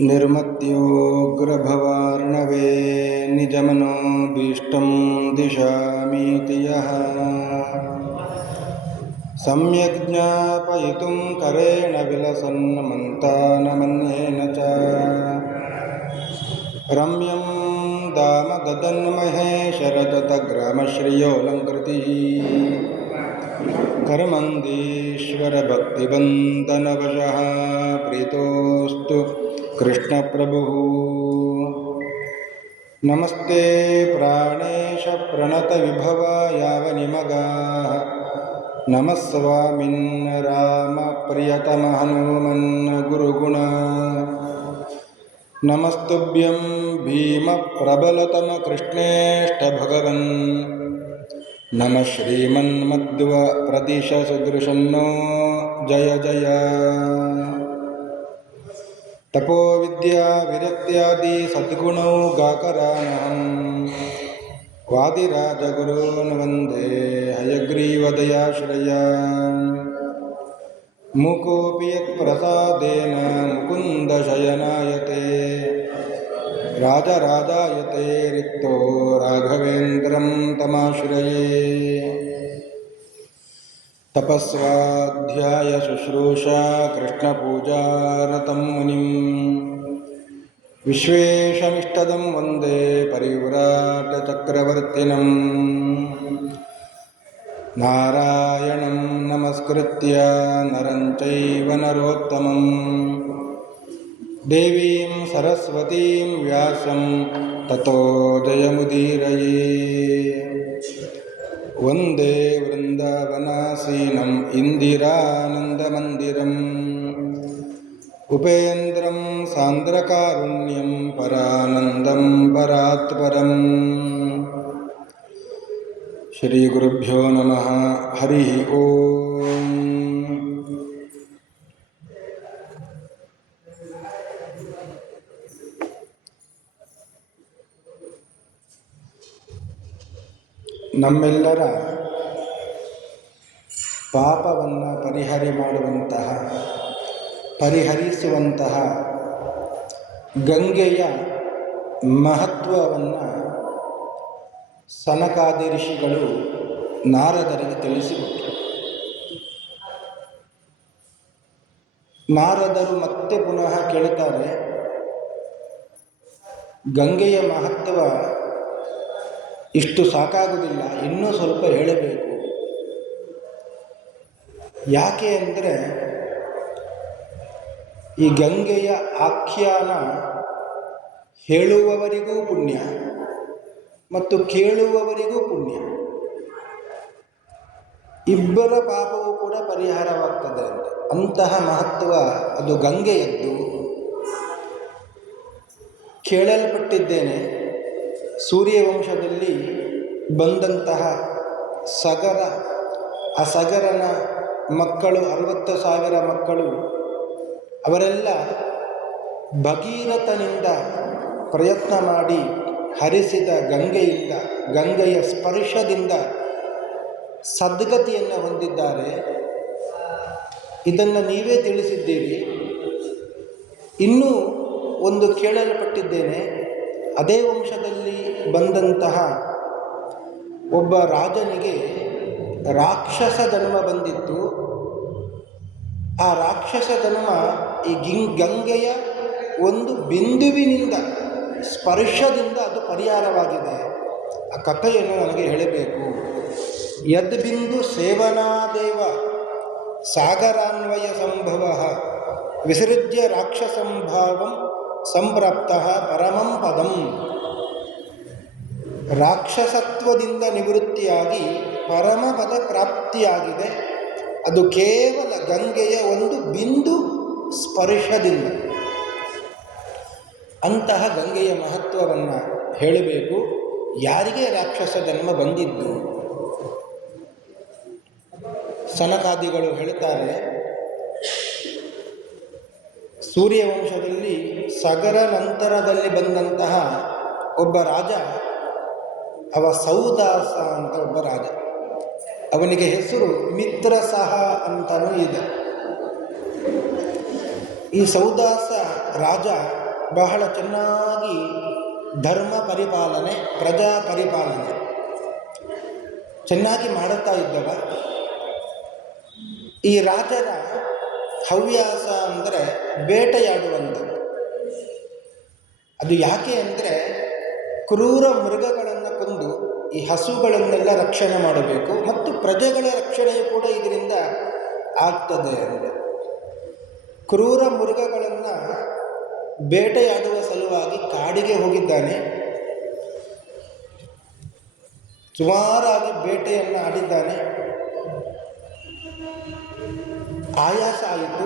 निर्मत्योग्रभवार्णवे निजमनोभीष्टं दिशामीति यः सम्यक् ज्ञापयितुं करेण विलसन्नमन्तानमन्येन च रम्यं दाम ददन्महेशरदतग्रामश्रियोऽलङ्कृतिः कर्मन्दीश्वरभक्तिबन्धनवशः प्रीतोऽस्तु कृष्णप्रभुः। नमस्ते प्राणेश प्रणतविभव यावनिमगाः नमः स्वामिन् रामप्रियतम हनुमन् गुरुगुण नमस्तुभ्यं भीमप्रबलतम कृष्णेष्ठ भगवन् नमः श्रीमन्मध्व प्रदिश सुदृशन्नो जय जय। तपो विद्या विरक्त्यादि सद्गुणौ गाकरानहं वादिराजगुरून् वन्दे हयग्रीवदयाश्रयान्। मूकोऽपि यत्प्रसादेन मुकुन्दशयनायते राजराजायते रिक्तो राघवेन्द्रं तमाश्रये। तपस्वाध्याय शुश्रूषा कृष्णपूजारतं मुनिं विश्वेशमिष्टदं वन्दे परिव्राटचक्रवर्तिनम्। नारायणं नमस्कृत्य नरं चैव नरोत्तमं देवीं सरस्वतीं व्यासं ततो जयमुदीरये। वन्दे वृन्दावनासीनम् इन्दिरानन्दमन्दिरम् उपेन्द्रं सान्द्रकारुण्यं परानन्दं परात्परम्। श्रीगुरुभ्यो नमः। हरि ओಂ। ನಮ್ಮೆಲ್ಲರ ಪಾಪವನ್ನು ಪರಿಹರಿಸುವಂತಹ ಗಂಗೆಯ ಮಹತ್ವವನ್ನು ಸನಕಾದಿ ಋಷಿಗಳು ನಾರದರಿಗೆ ತಿಳಿಸಿಬಿಟ್ಟರು. ನಾರದರು ಮತ್ತೆ ಪುನಃ ಕೇಳುತ್ತಾರೆ, ಗಂಗೆಯ ಮಹತ್ವ ಇಷ್ಟು ಸಾಕಾಗುವುದಿಲ್ಲ, ಇನ್ನೂ ಸ್ವಲ್ಪ ಹೇಳಬೇಕು. ಯಾಕೆ ಅಂದರೆ ಈ ಗಂಗೆಯ ಆಖ್ಯಾನ ಹೇಳುವವರಿಗೂ ಪುಣ್ಯ ಮತ್ತು ಕೇಳುವವರಿಗೂ ಪುಣ್ಯ, ಇಬ್ಬರ ಪಾಪವೂ ಕೂಡ ಪರಿಹಾರವಾಗ್ತದೆ ಅಂತ. ಅಂತಹ ಮಹತ್ವ ಅದು ಗಂಗೆಯದ್ದು. ಕೇಳಲ್ಪಟ್ಟಿದ್ದೇನೆ, ಸೂರ್ಯವಂಶದಲ್ಲಿ ಬಂದಂತಹ ಸಗರ, ಆ ಸಗರನ ಮಕ್ಕಳು 60,000 ಮಕ್ಕಳು, ಅವರೆಲ್ಲ ಭಗೀರಥನಿಂದ ಪ್ರಯತ್ನ ಮಾಡಿ ಹರಿಸಿದ ಗಂಗೆಯಿಂದ, ಗಂಗೆಯ ಸ್ಪರ್ಶದಿಂದ ಸದ್ಗತಿಯನ್ನು ಹೊಂದಿದ್ದಾರೆ. ಇದನ್ನು ನೀವೇ ತಿಳಿಸಿದ್ದೀರಿ. ಇನ್ನೂ ಒಂದು ಕೇಳಲ್ಪಟ್ಟಿದ್ದೇನೆ, ಅದೇ ವಂಶದಲ್ಲಿ ಬಂದಂತಹ ಒಬ್ಬ ರಾಜನಿಗೆ ರಾಕ್ಷಸ ಜನ್ಮ ಬಂದಿತ್ತು. ಆ ರಾಕ್ಷಸ ಜನ್ಮ ಈ ಗಂಗೆಯ ಒಂದು ಬಿಂದುವಿನಿಂದ, ಸ್ಪರ್ಶದಿಂದ ಅದು ಪರಿಹಾರವಾಗಿದೆ. ಆ ಕಥೆಯನ್ನು ನನಗೆ ಹೇಳಬೇಕು. ಯದ್ಬಿಂದು ಸೇವನಾದೇವ ಸಾಗರಾನ್ವಯ ಸಂಭವ ವಿಸೃಜ್ಯ ರಾಕ್ಷಸಂಭಾವಂ ಸಂಪ್ರಾಪ್ತ ಪರಮಂ ಪದಂ. ರಾಕ್ಷಸತ್ವದಿಂದ ನಿವೃತ್ತಿಯಾಗಿ ಪರಮಪದ ಪ್ರಾಪ್ತಿಯಾಗಿದೆ. ಅದು ಕೇವಲ ಗಂಗೆಯ ಒಂದು ಬಿಂದು ಸ್ಪರ್ಶದಿಂದ. ಅಂತಹ ಗಂಗೆಯ ಮಹತ್ವವನ್ನು ಹೇಳಬೇಕು. ಯಾರಿಗೆ ರಾಕ್ಷಸ ಜನ್ಮ ಬಂದಿದ್ದು? ಸನಕಾದಿಗಳು ಹೇಳ್ತಾರೆ, ಸೂರ್ಯವಂಶದಲ್ಲಿ ಸಗರ ನಂತರದಲ್ಲಿ ಬಂದಂತಹ ಒಬ್ಬ ರಾಜ, ಅವ ಸೌದಾಸ ಅಂತ ಒಬ್ಬ ರಾಜ. ಅವನಿಗೆ ಹೆಸರು ಮಿತ್ರಸಹ ಅಂತಲೂ ಇದೆ. ಈ ಸೌದಾಸ ರಾಜ ಬಹಳ ಚೆನ್ನಾಗಿ ಧರ್ಮ ಪರಿಪಾಲನೆ, ಪ್ರಜಾ ಪರಿಪಾಲನೆ ಚೆನ್ನಾಗಿ ಮಾಡುತ್ತಾ ಇದ್ದವ. ಈ ರಾಜರ ಹವ್ಯಾಸ ಅಂದರೆ ಬೇಟೆಯಾಡುವಂಥದ್ದು. ಅದು ಯಾಕೆ ಅಂದರೆ ಕ್ರೂರ ಮೃಗಗಳನ್ನು ಕೊಂದು ಈ ಹಸುಗಳನ್ನೆಲ್ಲ ರಕ್ಷಣೆ ಮಾಡಬೇಕು ಮತ್ತು ಪ್ರಜೆಗಳ ರಕ್ಷಣೆಯು ಕೂಡ ಇದರಿಂದ ಆಗ್ತದೆ ಅಂತ ಕ್ರೂರ ಮೃಗಗಳನ್ನು ಬೇಟೆಯಾಡುವ ಸಲುವಾಗಿ ಕಾಡಿಗೆ ಹೋಗಿದ್ದಾನೆ. ಸುಮಾರಾಗಿ ಬೇಟೆಯನ್ನು ಆಡಿದ್ದಾನೆ. ಆಯಾಸ ಆಯಿತು.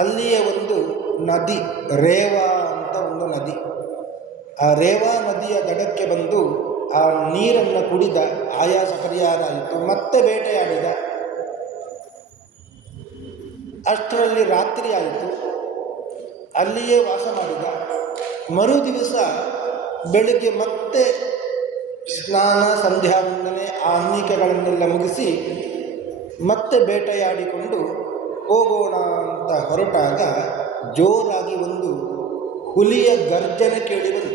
ಅಲ್ಲಿಯೇ ಒಂದು ನದಿ, ರೇವಾ ಅಂತ ಒಂದು ನದಿ, ಆ ರೇವಾ ನದಿಯ ದಡಕ್ಕೆ ಬಂದು ಆ ನೀರನ್ನು ಕುಡಿದ. ಆಯಾಸ ಪರಿಹಾರ ಆಯಿತು. ಮತ್ತೆ ಬೇಟೆಯಾಡಿದ. ಅಷ್ಟರಲ್ಲಿ ರಾತ್ರಿ ಆಯಿತು. ಅಲ್ಲಿಯೇ ವಾಸ ಮಾಡಿದ. ಮರು ದಿವಸ ಬೆಳಿಗ್ಗೆ ಮತ್ತೆ ಸ್ನಾನ, ಸಂಧ್ಯಾ ವಂದನೆ, ಆಹ್ನಿಕಗಳನ್ನೆಲ್ಲ ಮುಗಿಸಿ ಮತ್ತೆ ಬೇಟೆಯಾಡಿಕೊಂಡು ಹೋಗೋಣ ಅಂತ ಹೊರಟಾಗ ಜೋರಾಗಿ ಒಂದು ಹುಲಿಯ ಗರ್ಜನೆ ಕೇಳಿಬಂತು.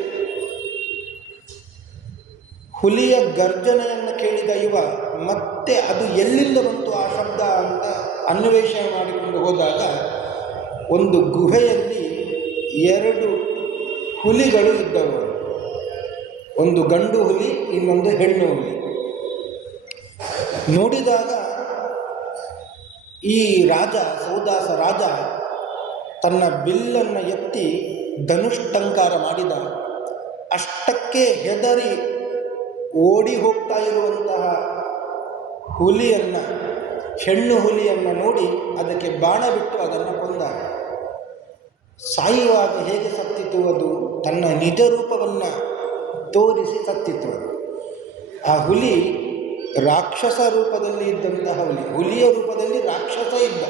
ಹುಲಿಯ ಗರ್ಜನೆಯನ್ನು ಕೇಳಿದ ಇವ ಮತ್ತೆ ಅದು ಎಲ್ಲಿಂದ ಬಂತು ಆ ಶಬ್ದ ಅಂತ ಅನ್ವೇಷಣೆ ಮಾಡಿಕೊಂಡು ಹೋದಾಗ ಒಂದು ಗುಹೆಯಲ್ಲಿ 2 ಹುಲಿಗಳು ಇದ್ದವು. ಒಂದು ಗಂಡು ಹುಲಿ, ಇನ್ನೊಂದು ಹೆಣ್ಣು ಹುಲಿ. ನೋಡಿದಾಗ ಈ ರಾಜ, ಸೌದಾಸ ರಾಜ, ತನ್ನ ಬಿಲ್ಲನ್ನು ಎತ್ತಿ ಧನುಷ್ಟಂಕಾರ ಮಾಡಿದ. ಅಷ್ಟಕ್ಕೆ ಹೆದರಿ ಓಡಿ ಹೋಗ್ತಾ ಇರುವಂತಹ ಹುಲಿಯನ್ನು, ಹೆಣ್ಣು ಹುಲಿಯನ್ನು ನೋಡಿ ಅದಕ್ಕೆ ಬಾಣ ಬಿಟ್ಟು ಅದನ್ನು ಕೊಂದ. ಸಾಯುವಾಗ ಹೇಗೆ ಸತ್ತಿತು? ಅದು ತನ್ನ ನಿಜ ರೂಪವನ್ನು ತೋರಿಸಿ ಸತ್ತಿತು. ಆ ಹುಲಿ ರಾಕ್ಷಸ ರೂಪದಲ್ಲಿ ಇದ್ದಂತಹ ಹುಲಿ, ಹುಲಿಯ ರೂಪದಲ್ಲಿ ರಾಕ್ಷಸ ಇದ್ದ.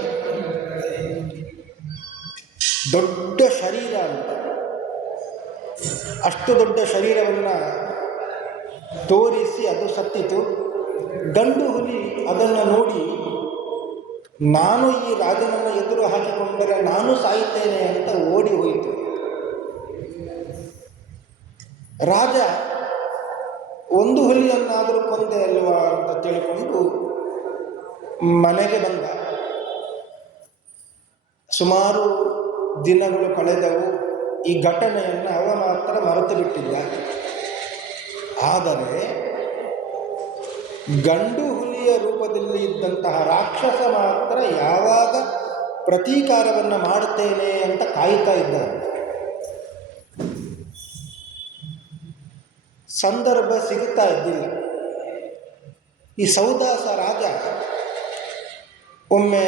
ದೊಡ್ಡ ಶರೀರ ಅಂತ, ಅಷ್ಟು ದೊಡ್ಡ ಶರೀರವನ್ನು ತೋರಿಸಿ ಅದು ಸತ್ತಿತು. ಗಂಡು ಹುಲಿ ಅದನ್ನು ನೋಡಿ, ನಾನು ಈ ರಾಜನನ್ನು ಎದುರು ಹಾಕಿಕೊಂಡರೆ ನಾನು ಸಾಯುತ್ತೇನೆ ಅಂತ ಓಡಿ ಹೋಯಿತು. ರಾಜ ಒಂದು ಹುಲಿಯನ್ನಾದರೂ ಕೊಂದೆ ಅಲ್ವಾ ಅಂತ ತಿಳ್ಕೊಂಡು ಮನೆಗೆ ಬಂದ. ಸುಮಾರು ದಿನಗಳು ಕಳೆದವು. ಈ ಘಟನೆಯನ್ನು ಅವ ಮಾತ್ರ ಮರೆತು ಬಿಟ್ಟಿದ್ದ. ಆದರೆ ಗಂಡು ಹುಲಿಯ ರೂಪದಲ್ಲಿ ಇದ್ದಂತಹ ರಾಕ್ಷಸ ಮಾತ್ರ ಯಾವಾಗ ಪ್ರತೀಕಾರವನ್ನು ಮಾಡುತ್ತೇನೆ ಅಂತ ಕಾಯ್ತಾ ಇದ್ದ. ಸಂದರ್ಭ ಸಿಗುತ್ತಾ ಇದ್ದಿಲ್ಲ. ಈ ಸೌದಾಸ ರಾಜ ಒಮ್ಮೆ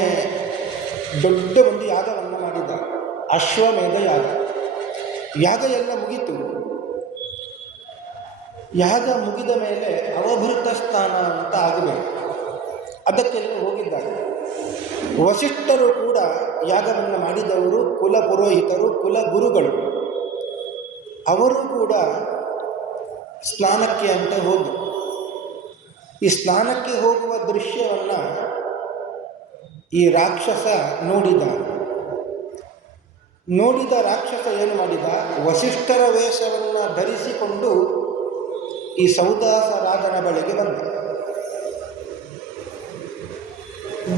ದೊಡ್ಡ ಒಂದು ಯಾಗವನ್ನು ಮಾಡಿದ, ಅಶ್ವಮೇಧ ಯಾಗ. ಯಾಗ ಎಲ್ಲ ಮುಗಿತು. ಯಾಗ ಮುಗಿದ ಮೇಲೆ ಅವಭೃತ ಸ್ಥಾನ ಅಂತ ಆಗಬೇಕು. ಅದಕ್ಕೆಲ್ಲ ಹೋಗಿದ್ದಾರೆ. ವಸಿಷ್ಠರು ಕೂಡ ಯಾಗವನ್ನು ಮಾಡಿದವರು, ಕುಲ ಪುರೋಹಿತರು, ಕುಲ ಗುರುಗಳು. ಅವರು ಕೂಡ ಸ್ನಾನಕ್ಕೆ ಅಂತ ಹೋದರು. ಈ ಸ್ನಾನಕ್ಕೆ ಹೋಗುವ ದೃಶ್ಯವನ್ನು ಈ ರಾಕ್ಷಸ ನೋಡಿದ ರಾಕ್ಷಸ ಏನು ಮಾಡಿದ? ವಸಿಷ್ಠರ ವೇಷವನ್ನು ಧರಿಸಿಕೊಂಡು ಈ ಸೌದಾಸ ರಾಜನ ಬಳಿಗೆ ಬಂದ.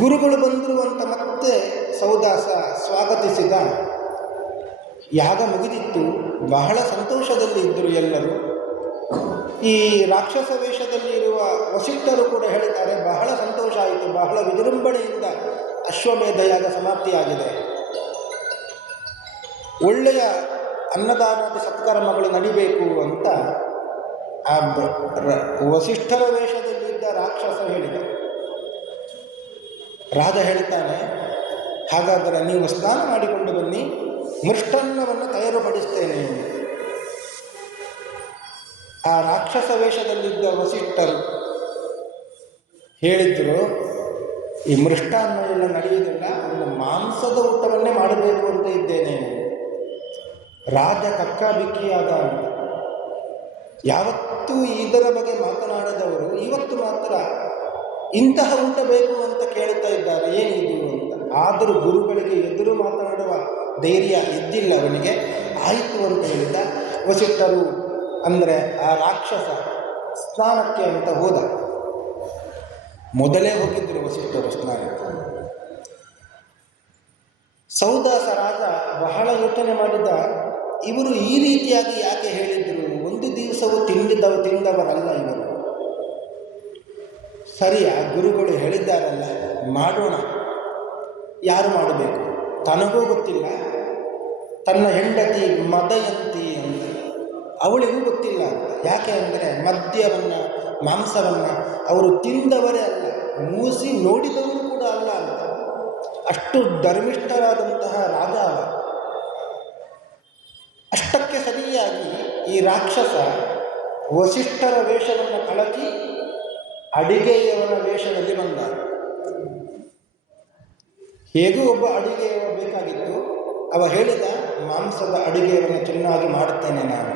ಗುರುಗಳು ಬಂದರು ಅಂತ ಮತ್ತೆ ಸೌದಾಸ ಸ್ವಾಗತಿಸಿದ. ಯಾಗ ಮುಗಿದಿತ್ತು. ಬಹಳ ಸಂತೋಷದಲ್ಲಿ ಇದ್ದರು ಎಲ್ಲರೂ. ಈ ರಾಕ್ಷಸ ವೇಷದಲ್ಲಿ ಇರುವ ವಸಿಷ್ಠರು ಕೂಡ ಹೇಳಿದ್ದಾರೆ, ಬಹಳ ಸಂತೋಷ ಆಯಿತು, ಬಹಳ ವಿಜೃಂಭಣೆಯಿಂದ ಅಶ್ವಮೇಧ ಯಾಗ ಸಮಾಪ್ತಿಯಾಗಿದೆ. ಒಳ್ಳೆಯ ಅನ್ನದಾನಾದಿ ಸತ್ಕರ್ಮಗಳು ನಡಿಬೇಕು ಅಂತ ಆ ವಸಿಷ್ಠರ ವೇಷದಲ್ಲಿದ್ದ ರಾಕ್ಷಸ ಹೇಳಿದ. ರಾಜ ಹೇಳ್ತಾನೆ, ಹಾಗಾದರೆ ನೀವು ಸ್ನಾನ ಮಾಡಿಕೊಂಡು ಬನ್ನಿ, ಮೃಷ್ಟಾನ್ನವನ್ನು ತಯಾರುಪಡಿಸ್ತೇನೆ. ಆ ರಾಕ್ಷಸ ವೇಷದಲ್ಲಿದ್ದ ವಸಿಷ್ಠರು ಹೇಳಿದ್ರು, ಈ ಮೃಷ್ಟಾನ್ನ ಎಲ್ಲ ನಡೆಯುವುದಿಲ್ಲ, ಒಂದು ಮಾಂಸದ ಊಟವನ್ನೇ ಮಾಡಬೇಕು ಅಂತ ಇದ್ದೇನೆ. ರಾಜ ಕಕ್ಕಾಬಿಕ್ಕಿಯಾದ ಅಂತ. ಯಾವತ್ತೂ ಇದರ ಬಗ್ಗೆ ಮಾತನಾಡದವರು ಇವತ್ತು ಮಾತ್ರ ಇಂತಹ ಊಟ ಬೇಕು ಅಂತ ಕೇಳ್ತಾ ಇದ್ದಾರೆ, ಏನಿದು ಅಂತ. ಆದರೂ ಗುರುಗಳಿಗೆ ಎದುರು ಮಾತನಾಡುವ ಧೈರ್ಯ ಇದ್ದಿಲ್ಲ ಅವನಿಗೆ. ಆಯಿತು ಅಂತ ಹೇಳಿದ. ವಸಿಷ್ಠರು ಅಂದರೆ ಆ ರಾಕ್ಷಸ ಸ್ನಾನಕ್ಕೆ ಅಂತ ಹೋದ. ಮೊದಲೇ ಹೋಗಿದ್ದರು ವಸಿಷ್ಠರು ಸ್ನಾನಕ್ಕೆ. ಸೌದಾಸ ರಾಜ ಬಹಳ ಯೋಚನೆ ಮಾಡಿದ, ಇವರು ಈ ರೀತಿಯಾಗಿ ಯಾಕೆ ಹೇಳಿದರು? ಒಂದು ದಿವಸವೂ ತಿಂದವರಲ್ಲ ಇವರು. ಸರಿಯಾ, ಗುರುಗಳು ಹೇಳಿದ್ದಾರಲ್ಲ, ಮಾಡೋಣ. ಯಾರು ಮಾಡಬೇಕು? ತನಗೂ ಗೊತ್ತಿಲ್ಲ, ತನ್ನ ಹೆಂಡತಿ ಮದಯಂತಿ ಅಂತ ಅವಳಿಗೂ ಗೊತ್ತಿಲ್ಲ ಅಂತ. ಯಾಕೆ ಅಂದರೆ ಮದ್ಯವನ್ನು, ಮಾಂಸವನ್ನು ಅವರು ತಿಂದವರೇ ಅಲ್ಲ, ಮೂಸಿ ನೋಡಿದವರು ಕೂಡ ಅಲ್ಲ ಅಂತ. ಅಷ್ಟು ಧರ್ಮಿಷ್ಠರಾದಂತಹ ರಾಜ ಅವ. ಅಷ್ಟಕ್ಕೆ ಸರಿಯಾಗಿ ಈ ರಾಕ್ಷಸ ವಸಿಷ್ಠರ ವೇಷವನ್ನು ಕಳಚಿ ಅಡಿಗೆಯವನ ವೇಷದಲ್ಲಿ ಬಂದ. ಹೇಗೂ ಒಬ್ಬ ಅಡಿಗೆಯವ ಬೇಕಾಗಿತ್ತು. ಅವ ಹೇಳಿದ, ಮಾಂಸದ ಅಡಿಗೆಯನ್ನು ಚೆನ್ನಾಗಿ ಮಾಡುತ್ತೇನೆ ನಾನು.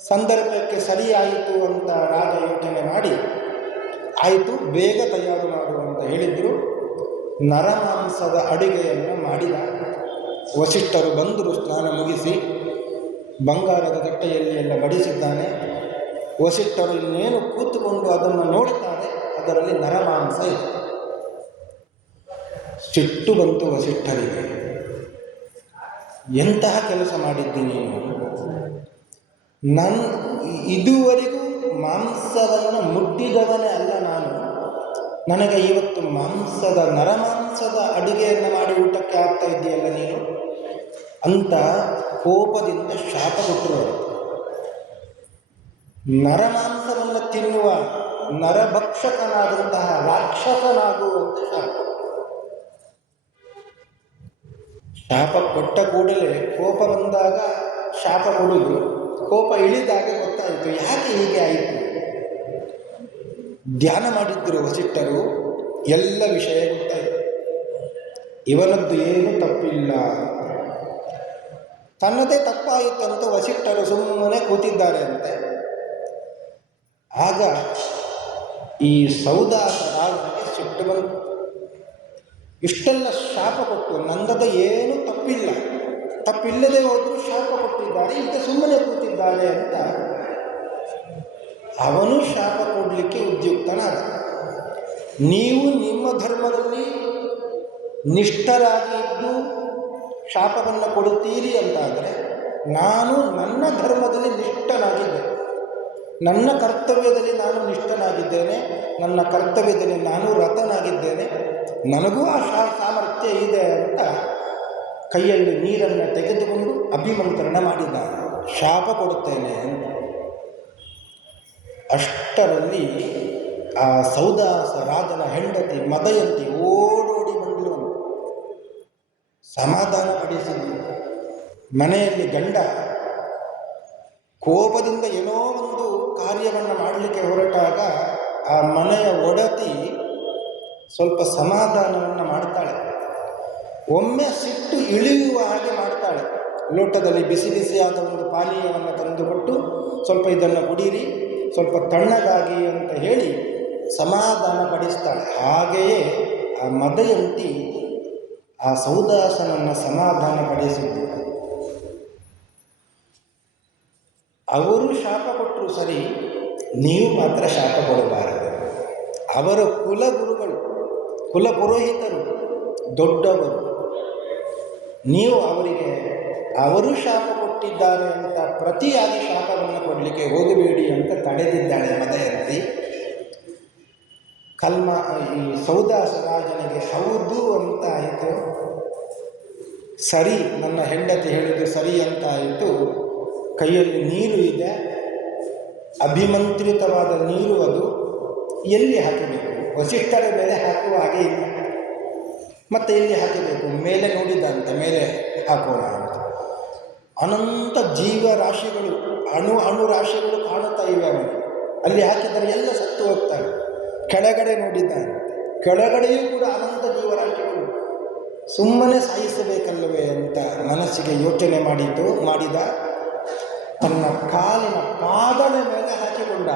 ಸಂದರ್ಭಕ್ಕೆ ಸರಿಯಾಯಿತು ಅಂತ ರಾಜ ಯೋಚನೆ ಮಾಡಿ, ಆಯಿತು ಬೇಗ ತಯಾರು ಮಾಡು ಅಂತ ಹೇಳಿದರು. ನರಮಾಂಸದ ಅಡಿಗೆಯನ್ನು ಮಾಡಿದ. ವಸಿಷ್ಠರು ಬಂದರು ಸ್ನಾನ ಮುಗಿಸಿ. ಬಂಗಾರದ ತಟ್ಟೆಯಲ್ಲಿ ಎಲ್ಲ ಬಡಿಸಿದ್ದಾನೆ. ವಸಿಷ್ಠರು ಇನ್ನೇನು ಕೂತುಕೊಂಡು ಅದನ್ನು ನೋಡುತ್ತಾರೆ, ಅದರಲ್ಲಿ ನರಮಾಂಸ ಇದೆ. ಸಿಟ್ಟು ಬಂತು ವಸಿಷ್ಠರಿಗೆ. ಎಂತಹ ಕೆಲಸ ಮಾಡಿದ್ದೀನಿ ನಾನು? ಇದುವರೆಗೂ ಮಾಂಸವನ್ನು ಮುಟ್ಟಿದವನೇ ಅಲ್ಲ ನಾನು. ನನಗೆ ಇವತ್ತು ನರಮಾಂಸದ ಅಡುಗೆಯನ್ನು ಮಾಡಿ ಊಟಕ್ಕೆ ಆಗ್ತಾ ಇದ್ದೀಯಲ್ಲ ನೀನು ಅಂತ ಕೋಪದಿಂದ ಶಾಪ ಕೊಟ್ಟರು. ನರಮಾಂಸವನ್ನು ತಿನ್ನುವ ನರಭಕ್ಷಕನಾದಂತಹ ರಾಕ್ಷಸನಾಗುವಂತ ಶಾಪ ಕೊಟ್ಟ ಕೂಡಲೇ ಕೋಪ ಬಂದಾಗ ಶಾಪ ಕೊಡುವುದು, ಕೋಪ ಇಳಿದಾಗ ಗೊತ್ತಾಯಿತು ಯಾಕೆ ಹೀಗೆ ಆಯಿತು. ಧ್ಯಾನ ಮಾಡಿದ್ದರು ವಸಿಷ್ಠರು, ಎಲ್ಲ ವಿಷಯ ಗೊತ್ತಾಯಿತು. ಇವನದ್ದು ಏನು ತಪ್ಪಿಲ್ಲ, ತನ್ನದೇ ತಪ್ಪಾಯಿತು ಅಂತ ವಸಿಷ್ಠರು ಸುಮ್ಮನೆ ಕೂತಿದ್ದಾರೆ ಅಂತೆ. ಆಗ ಈ ಸೌದಾಸ ರಾಜನಿಗೆ ಸಿಟ್ಟು ಬಂತು. ಇಷ್ಟೆಲ್ಲ ಶಾಪ ಕೊಟ್ಟು ನಂದದ ಏನು ತಪ್ಪಿಲ್ಲದೆ ಹೋದರೂ ಶಾಪ ಕೊಟ್ಟಿದ್ದಾರೆ, ಈಗ ಸುಮ್ಮನೆ ಕೂತಿದ್ದಾರೆ ಅಂತ ಅವನು ಶಾಪ ಕೊಡಲಿಕ್ಕೆ ಉದ್ಯುಕ್ತನಾದ. ನೀವು ನಿಮ್ಮ ಧರ್ಮದಲ್ಲಿ ನಿಷ್ಠರಾಗಿ ಇದ್ದು ಶಾಪವನ್ನು ಕೊಡುತ್ತೀರಿ ಅಂತಾದರೆ, ನಾನು ನನ್ನ ಧರ್ಮದಲ್ಲಿ ನಿಷ್ಠನಾಗಿದ್ದೆ, ನನ್ನ ಕರ್ತವ್ಯದಲ್ಲಿ ನಾನು ನಿಷ್ಠನಾಗಿದ್ದೇನೆ, ನನ್ನ ಕರ್ತವ್ಯದಲ್ಲಿ ನಾನು ರತನಾಗಿದ್ದೇನೆ, ನನಗೂ ಆ ಸಾಮರ್ಥ್ಯ ಇದೆ ಅಂತ ಕೈಯಲ್ಲಿ ನೀರನ್ನು ತೆಗೆದುಕೊಂಡು ಅಭಿಮಂತ್ರಣ ಮಾಡಿದ್ದಾನೆ, ಶಾಪ ಕೊಡುತ್ತೇನೆ ಅಂತ. ಅಷ್ಟರಲ್ಲಿ ಆ ಸೌದಾಸ ರಾಜನ ಹೆಂಡತಿ ಮದಯಂತಿ ಓಡೋಡಿ ಬಂದಳು. ಸಮಾಧಾನ ಪಡಿಸಿದ್ಲು. ಮನೆಯಲ್ಲಿ ಗಂಡ ಕೋಪದಿಂದ ಏನೋ ಒಂದು ಕಾರ್ಯವನ್ನು ಮಾಡಲಿಕ್ಕೆ ಹೊರಟಾಗ ಆ ಮನೆಯ ಒಡತಿ ಸ್ವಲ್ಪ ಸಮಾಧಾನವನ್ನು ಮಾಡ್ತಾಳೆ. ಒಮ್ಮೆ ಸಿಟ್ಟು ಇಳಿಯುವ ಹಾಗೆ ಮಾಡ್ತಾಳೆ. ಲೋಟದಲ್ಲಿ ಬಿಸಿ ಬಿಸಿಯಾದ ಒಂದು ಪಾನೀಯವನ್ನು ತಂದುಕೊಟ್ಟು, ಸ್ವಲ್ಪ ಇದನ್ನು ಕುಡೀರಿ, ಸ್ವಲ್ಪ ತಣ್ಣಗಾಗಿ ಅಂತ ಹೇಳಿ ಸಮಾಧಾನ ಪಡಿಸ್ತಾಳೆ. ಹಾಗೆಯೇ ಆ ಮದಯಂತಿ ಆ ಸೌದಾಸನನ್ನು ಸಮಾಧಾನ ಪಡಿಸಿದ್ದು. ಅವರು ಶಾಪ ಕೊಟ್ಟರು ಸರಿ, ನೀವು ಮಾತ್ರ ಶಾಪ ಕೊಡಬಾರದು. ಅವರ ಕುಲಗುರುಗಳು, ಕುಲಪುರೋಹಿತರು, ದೊಡ್ಡವರು, ನೀವು ಅವರಿಗೆ ಅವರು ಶಾಪ ಕೊಟ್ಟಿದ್ದಾರೆ ಅಂತ ಪ್ರತಿಯಾಗಿ ಶಾಪವನ್ನು ಕೊಡಲಿಕ್ಕೆ ಹೋಗಬೇಡಿ ಅಂತ ತಡೆದಿದ್ದಾಳೆ ಮದಯಂತಿ. ಈ ಸೌದಾಸ ರಾಜನಿಗೆ ಹೌದು ಅಂತ ಆಯಿತು. ಸರಿ, ನನ್ನ ಹೆಂಡತಿ ಹೇಳಿದ್ದು ಸರಿ ಅಂತ ಆಯಿತು. ಕೈಯಲ್ಲಿ ನೀರು ಇದೆ, ಅಭಿಮಂತ್ರಿತವಾದ ನೀರು. ಅದು ಎಲ್ಲಿ ಹಾಕಬೇಕು? ವಸಿಷ್ಠರ ಮೇಲೆ ಹಾಕುವ ಹಾಗೆ ಇಲ್ಲ, ಮತ್ತೆ ಎಲ್ಲಿ ಹಾಕಬೇಕು? ಮೇಲೆ ನೋಡಿದಂತ ಮೇಲೆ ಹಾಕೋಣ ಅಂತ. ಅನಂತ ಜೀವರಾಶಿಗಳು, ಅಣು ರಾಶಿಗಳು ಕಾಣುತ್ತಾ ಇವೆ ಅವನಿಗೆ. ಅಲ್ಲಿ ಹಾಕಿದರೆ ಎಲ್ಲ ಸತ್ತು ಹೋಗ್ತಾರೆ. ಕೆಳಗಡೆ ನೋಡಿದ್ದಾನೆ, ಕೆಳಗಡೆಯೂ ಕೂಡ ಅನಂತ ಜೀವರಾಶಿಗಳು. ಸುಮ್ಮನೆ ಸಾಯಿಸಬೇಕಲ್ಲವೇ ಅಂತ ಮನಸ್ಸಿಗೆ ಯೋಚನೆ ಮಾಡಿದ. ತನ್ನ ಕಾಲಿನ ಪಾದದ ಮೇಲೆ ಹಾಕಿಕೊಂಡ.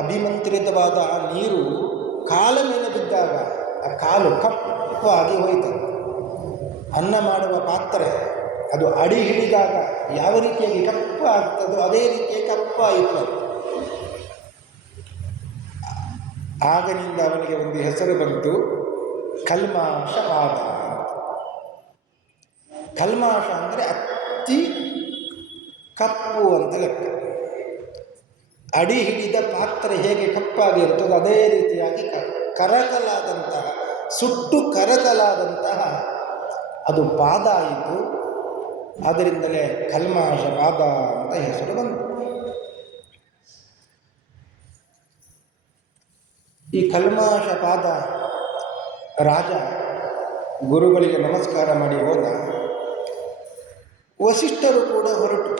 ಅಭಿಮಂತ್ರಿತವಾದ ಆ ನೀರು ಕಾಲ ಮೇಲೆ ಬಿದ್ದಾಗ ಆ ಕಾಲು ಕಪ್ಪಾಗಿ ಹೋಯಿತು. ಅನ್ನ ಮಾಡುವ ಪಾತ್ರೆ ಅದು ಅಡಿ ಹಿಡಿದಾಗ ಯಾವ ರೀತಿಯಾಗಿ ಕಪ್ಪಾಗ್ತದೋ ಅದೇ ರೀತಿಯಾಗಿ ಕಪ್ಪಾಯಿತು. ಆಗನಿಂದ ಅವನಿಗೆ ಒಂದು ಹೆಸರು ಬಂತು, ಕಲ್ಮಾಷಪಾದ. ಕಲ್ಮಾಷ ಅಂದರೆ ಅತಿ ಕಪ್ಪು ಅಂತ ಲೆಕ್ಕ. ಅಡಿ ಹಿಡಿದ ಪಾತ್ರೆ ಹೇಗೆ ಕಪ್ಪಾಗಿರುತ್ತದೋ ಅದೇ ರೀತಿಯಾಗಿ ಕರಕಲಾದಂತಹ, ಸುಟ್ಟು ಕರಕಲಾದಂತಹ ಅದು ಪಾದ ಆಯಿತು. ಆದ್ದರಿಂದಲೇ ಕಲ್ಮಾಷಪಾದ ಅಂತ ಹೆಸರು ಬಂತು. ಈ ಕಲ್ಮಾಷಪಾದ ರಾಜ ಗುರುಗಳಿಗೆ ನಮಸ್ಕಾರ ಮಾಡಿ ಹೋದ. ವಸಿಷ್ಠರು ಕೂಡ ಹೊರಟು.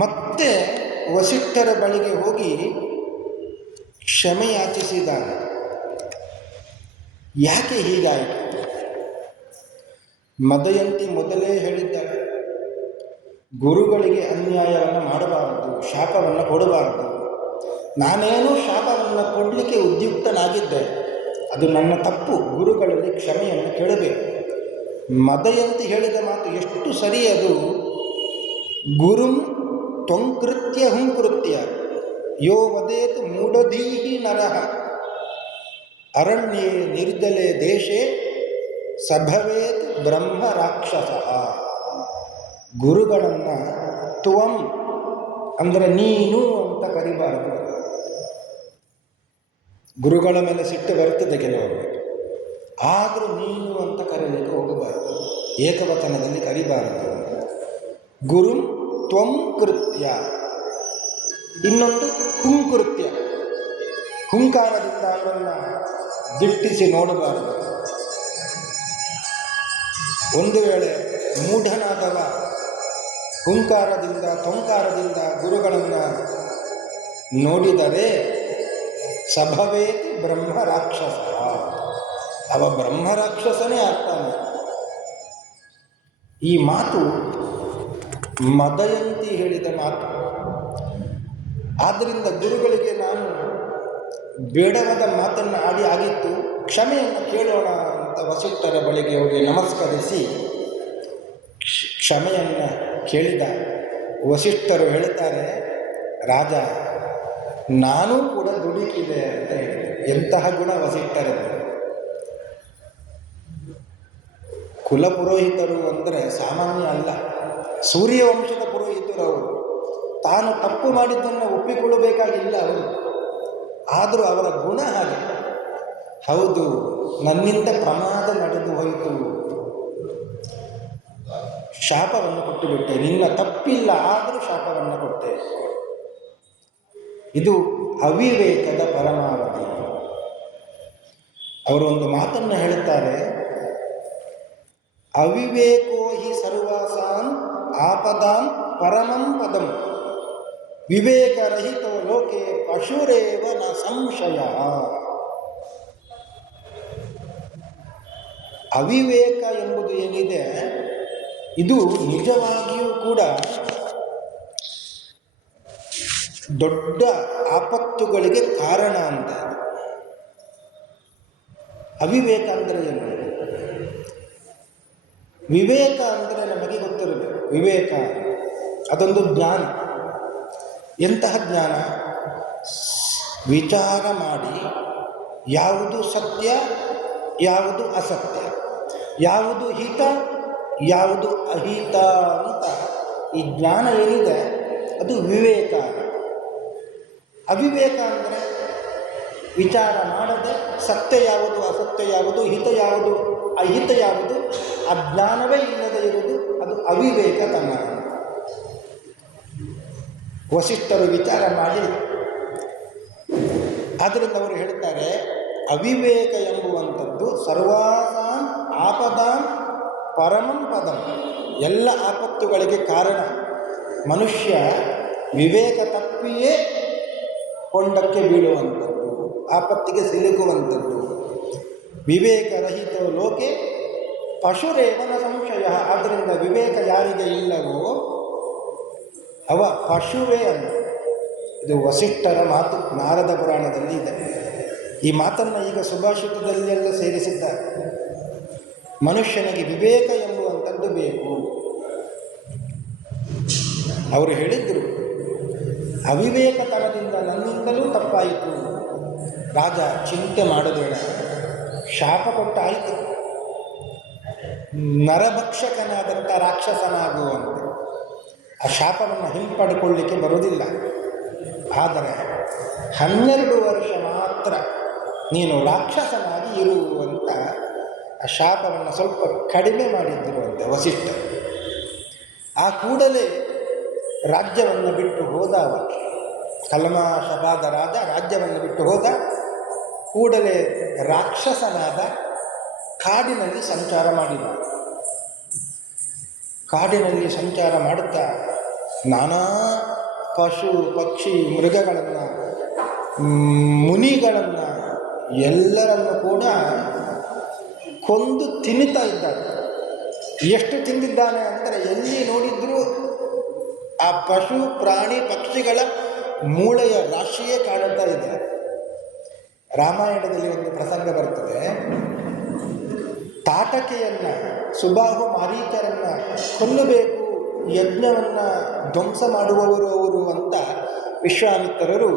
ಮತ್ತೆ ವಸಿಷ್ಠರ ಬಳಿಗೆ ಹೋಗಿ ಕ್ಷಮೆ ಯಾಚಿಸಿದ್ದಾನೆ. ಯಾಕೆ ಹೀಗಾಯಿತು? ಮದಯಂತಿ ಮೊದಲೇ ಹೇಳಿದ್ದಾರೆ, ಗುರುಗಳಿಗೆ ಅನ್ಯಾಯವನ್ನು ಮಾಡಬಾರದು, ಶಾಪವನ್ನು ಕೊಡಬಾರದು. ನಾನೇನೋ ಶಾಪವನ್ನು ಕೊಡಲಿಕ್ಕೆ ಉದ್ಯುಕ್ತನಾಗಿದ್ದೆ, ಅದು ನನ್ನ ತಪ್ಪು, ಗುರುಗಳಲ್ಲಿ ಕ್ಷಮೆಯನ್ನು ಕೇಳಬೇಕು. ಮದಯಂತಿ ಹೇಳಿದ ಮಾತು ಎಷ್ಟು ಸರಿ ಅದು. ಗುರುಂ ತ್ವಂಕೃತ್ಯ ಹುಂಕೃತ್ಯ ಯೋ ವದೇತ್ ಮೂಢಧೀಹಿ ನರಃ ಅರಣ್ಯೇ ನಿರ್ಜಲೆ ದೇಶೇ ಸಭವೇತ್ ಬ್ರಹ್ಮ ರಾಕ್ಷಸ. ಗುರುಗಳನ್ನು ತ್ವಂ ಅಂದರೆ ನೀನು ಅಂತ ಕರಿಬಾರದು. ಗುರುಗಳ ಮೇಲೆ ಸಿಟ್ಟು ಬರ್ತದೆ ಕೆಲವೊಮ್ಮೆ, ಆದರೂ ನೀನು ಅಂತ ಕರೀಲಿಕ್ಕೆ ಹೋಗಬಾರದು, ಏಕವಚನದಲ್ಲಿ ಕರಿಬಾರದು. ಗುರು ತ್ವಂ ಕೃತ್ಯ. ಇನ್ನೊಂದು ಹುಂಕೃತ್ಯ, ಹುಂಕಾರದಿಂದ ಅವರನ್ನು ದಿಟ್ಟಿಸಿ ನೋಡಬಾರದು. ಒಂದು ವೇಳೆ ಮೂಢನಾದವ ಹುಂಕಾರದಿಂದ ತೊಂಕಾರದಿಂದ ಗುರುಗಳನ್ನು ನೋಡಿದರೆ ಸಭವೇತ್ ಬ್ರಹ್ಮ ರಾಕ್ಷಸ, ಅವ ಬ್ರಹ್ಮ ರಾಕ್ಷಸನೇ ಆಗ್ತಾನೆ. ಈ ಮಾತು ಮದಯಂತಿ ಹೇಳಿದ ಮಾತು. ಆದ್ದರಿಂದ ಗುರುಗಳಿಗೆ ನಾನು ಬೇಡವಾದ ಮಾತನ್ನು ಆಡಿ ಆಗಿತ್ತು, ಕ್ಷಮೆಯನ್ನು ಕೇಳೋಣ ಅಂತ ವಸಿಷ್ಠರ ಬಳಿಗೆ ಹೋಗಿ ನಮಸ್ಕರಿಸಿ ಕ್ಷಮೆಯನ್ನು ಕೇಳಿದ. ವಸಿಷ್ಠರು ಹೇಳ್ತಾರೆ, ರಾಜ ನಾನೂ ಕೂಡ ದುಡುಕಿದೆ ಅಂತ ಹೇಳಿದೆ. ಎಂತಹ ಗುಣ ವಸಿಷ್ಠರದ್ದು! ಕುಲಪುರೋಹಿತರು ಅಂದರೆ ಸಾಮಾನ್ಯ ಅಲ್ಲ, ಸೂರ್ಯವಂಶದ ಪುರೋಹಿತರು ಅವರು. ತಾನು ತಪ್ಪು ಮಾಡಿದ್ದನ್ನು ಒಪ್ಪಿಕೊಳ್ಳಬೇಕಾಗಿಲ್ಲ ಅವರು, ಆದರೂ ಅವರ ಗುಣ ಹಾಗೆ. ಹೌದು, ನನ್ನಿಂದ ಪ್ರಮಾದ ನಡೆದು ಹೋಯಿತು, ಶಾಪವನ್ನು ಕೊಟ್ಟುಬಿಟ್ಟೆ, ನಿನ್ನ ತಪ್ಪಿಲ್ಲ ಆದರೂ ಶಾಪವನ್ನು ಕೊಟ್ಟೆ. ಇದು ಅವಿವೇಕದ ಪರಮಾವಧಿ. ಅವರು ಒಂದು ಮಾತನ್ನು ಹೇಳುತ್ತಾರೆ, ಅವಿವೇಕೋ ಹಿ ಸರ್ವಾಸಾಂ ಆಪದಾಂ ಪರಮಂ ಪದಂ ವಿವೇಕರಹಿತೋ ಲೋಕೆ ಪಶುರೇವ ನ ಸಂಶಯ. ಅವಿವೇಕ ಎಂಬುದು ಏನಿದೆ, ಇದು ನಿಜವಾಗಿಯೂ ಕೂಡ ದೊಡ್ಡ ಆಪತ್ತುಗಳಿಗೆ ಕಾರಣ ಅಂತ. ಅವಿವೇಕ ಅಂದರೆ ಏನು? ವಿವೇಕ ಅಂದರೆ ನಮಗೆ ಗೊತ್ತಿರಬೇಕು. ವಿವೇಕ ಅದೊಂದು ಜ್ಞಾನ. ಎಂತಹ ಜ್ಞಾನ? ವಿಚಾರ ಮಾಡಿ ಯಾವುದು ಸತ್ಯ, ಯಾವುದು ಅಸತ್ಯ, ಯಾವುದು ಹಿತ, ಯಾವುದು ಅಹಿತ ಅಂತ ಈ ಜ್ಞಾನ ಏನಿದೆ ಅದು ವಿವೇಕ. ಅವಿವೇಕ ಅಂದರೆ ವಿಚಾರ ಮಾಡದೆ ಸತ್ಯ ಯಾವುದು, ಅಸತ್ಯ ಯಾವುದು, ಹಿತ ಯಾವುದು, ಅಹಿತ ಯಾವುದು, ಆ ಜ್ಞಾನವೇ ಇಲ್ಲದೆ ಇರುವುದು, ಅದು ಅವಿವೇಕತನ. ವಸಿಷ್ಠರು ವಿಚಾರ ಮಾಡಿ, ಆದ್ದರಿಂದ ಅವರು ಹೇಳ್ತಾರೆ, ಅವಿವೇಕ ಎಂಬುವಂಥದ್ದು ಸರ್ವಾಸಾಂ ಆಪದಾಂ ಪರಮಂ ಪದಂ, ಎಲ್ಲ ಆಪತ್ತುಗಳಿಗೆ ಕಾರಣ. ಮನುಷ್ಯ ವಿವೇಕ ತಪ್ಪಿಯೇ ಕೊಂಡಕ್ಕೆ ಬೀಳುವಂಥದ್ದು, ಆಪತ್ತಿಗೆ ಸಿಲುಕುವಂಥದ್ದು. ವಿವೇಕರಹಿತ ಲೋಕೆ ಪಶುರೇವನ ಸಂಶಯ. ಆದ್ದರಿಂದ ವಿವೇಕ ಯಾರಿಗೆ ಇಲ್ಲವೋ ಅವ ಪಶುವೇ ಅಂತ. ಇದು ವಸಿಷ್ಠರ ಮಾತು, ನಾರದ ಪುರಾಣದಲ್ಲಿ ಇದೆ. ಈ ಮಾತನ್ನು ಈಗ ಸುಭಾಷಿತದಲ್ಲೆಲ್ಲ ಸೇರಿಸಿದ್ದಾರೆ. ಮನುಷ್ಯನಿಗೆ ವಿವೇಕ ಎಂಬುವಂಥದ್ದು ಬೇಕು. ಅವರು ಹೇಳಿದ್ರು, ಅವಿವೇಕತನದಿಂದ ನನ್ನಿಂದಲೂ ತಪ್ಪಾಯಿತು, ರಾಜ ಚಿಂತೆ ಮಾಡಬೇಡ, ಶಾಪ ಕೊಟ್ಟಾಯಿತು, ನರಭಕ್ಷಕನಾದಂಥ ರಾಕ್ಷಸನಾಗುವಂತೆ. ಆ ಶಾಪವನ್ನು ಹಿಂಪಡ್ಕೊಳ್ಳಿಕ್ಕೆ ಬರುವುದಿಲ್ಲ. ಆದರೆ 12 ವರ್ಷ ಮಾತ್ರ ನೀನು ರಾಕ್ಷಸನಾಗಿ ಇರುವಂತ ಆ ಶಾಪವನ್ನು ಸ್ವಲ್ಪ ಕಡಿಮೆ ಮಾಡಿದ್ದರು ಅಂತ ವಸಿಷ್ಠ. ಆ ಕೂಡಲೇ ರಾಜ್ಯವನ್ನು ಬಿಟ್ಟು ಹೋದ. ಕಲ್ಮಾಶಪಾದ ರಾಜ ರಾಜ್ಯವನ್ನು ಬಿಟ್ಟು ಹೋದ. ಕೂಡಲೇ ರಾಕ್ಷಸನಾದ ಕಾಡಿನಲ್ಲಿ ಸಂಚಾರ ಮಾಡಿದ. ಕಾಡಿನಲ್ಲಿ ಸಂಚಾರ ಮಾಡುತ್ತಾ ನಾನಾ ಪಶು ಪಕ್ಷಿ ಮೃಗಗಳನ್ನು, ಮುನಿಗಳನ್ನು ಎಲ್ಲರನ್ನು ಕೂಡ ಕೊಂದು ತಿನ್ನುತ್ತಾ ಇದ್ದಾನೆ. ಎಷ್ಟು ತಿಂದಿದ್ದಾನೆ ಅಂದರೆ ಎಲ್ಲಿ ನೋಡಿದ್ರೂ ಆ ಪಶು ಪ್ರಾಣಿ ಪಕ್ಷಿಗಳ ಮೂಳೆಯ ರಾಶಿಯೇ ಕಾಣುತ್ತಾ ಇದೆ. ರಾಮಾಯಣದಲ್ಲಿ ಒಂದು ಪ್ರಸಂಗ ಬರ್ತದೆ. ತಾಟಕೆಯನ್ನು, ಸುಬಾಹು ಮಾರೀಚರನ್ನು ಕೊಲ್ಲಬೇಕು, ಯಜ್ಞವನ್ನು ಧ್ವಂಸ ಮಾಡುವವರು ಅವರು ಅಂತ ವಿಶ್ವಾಮಿತ್ರರು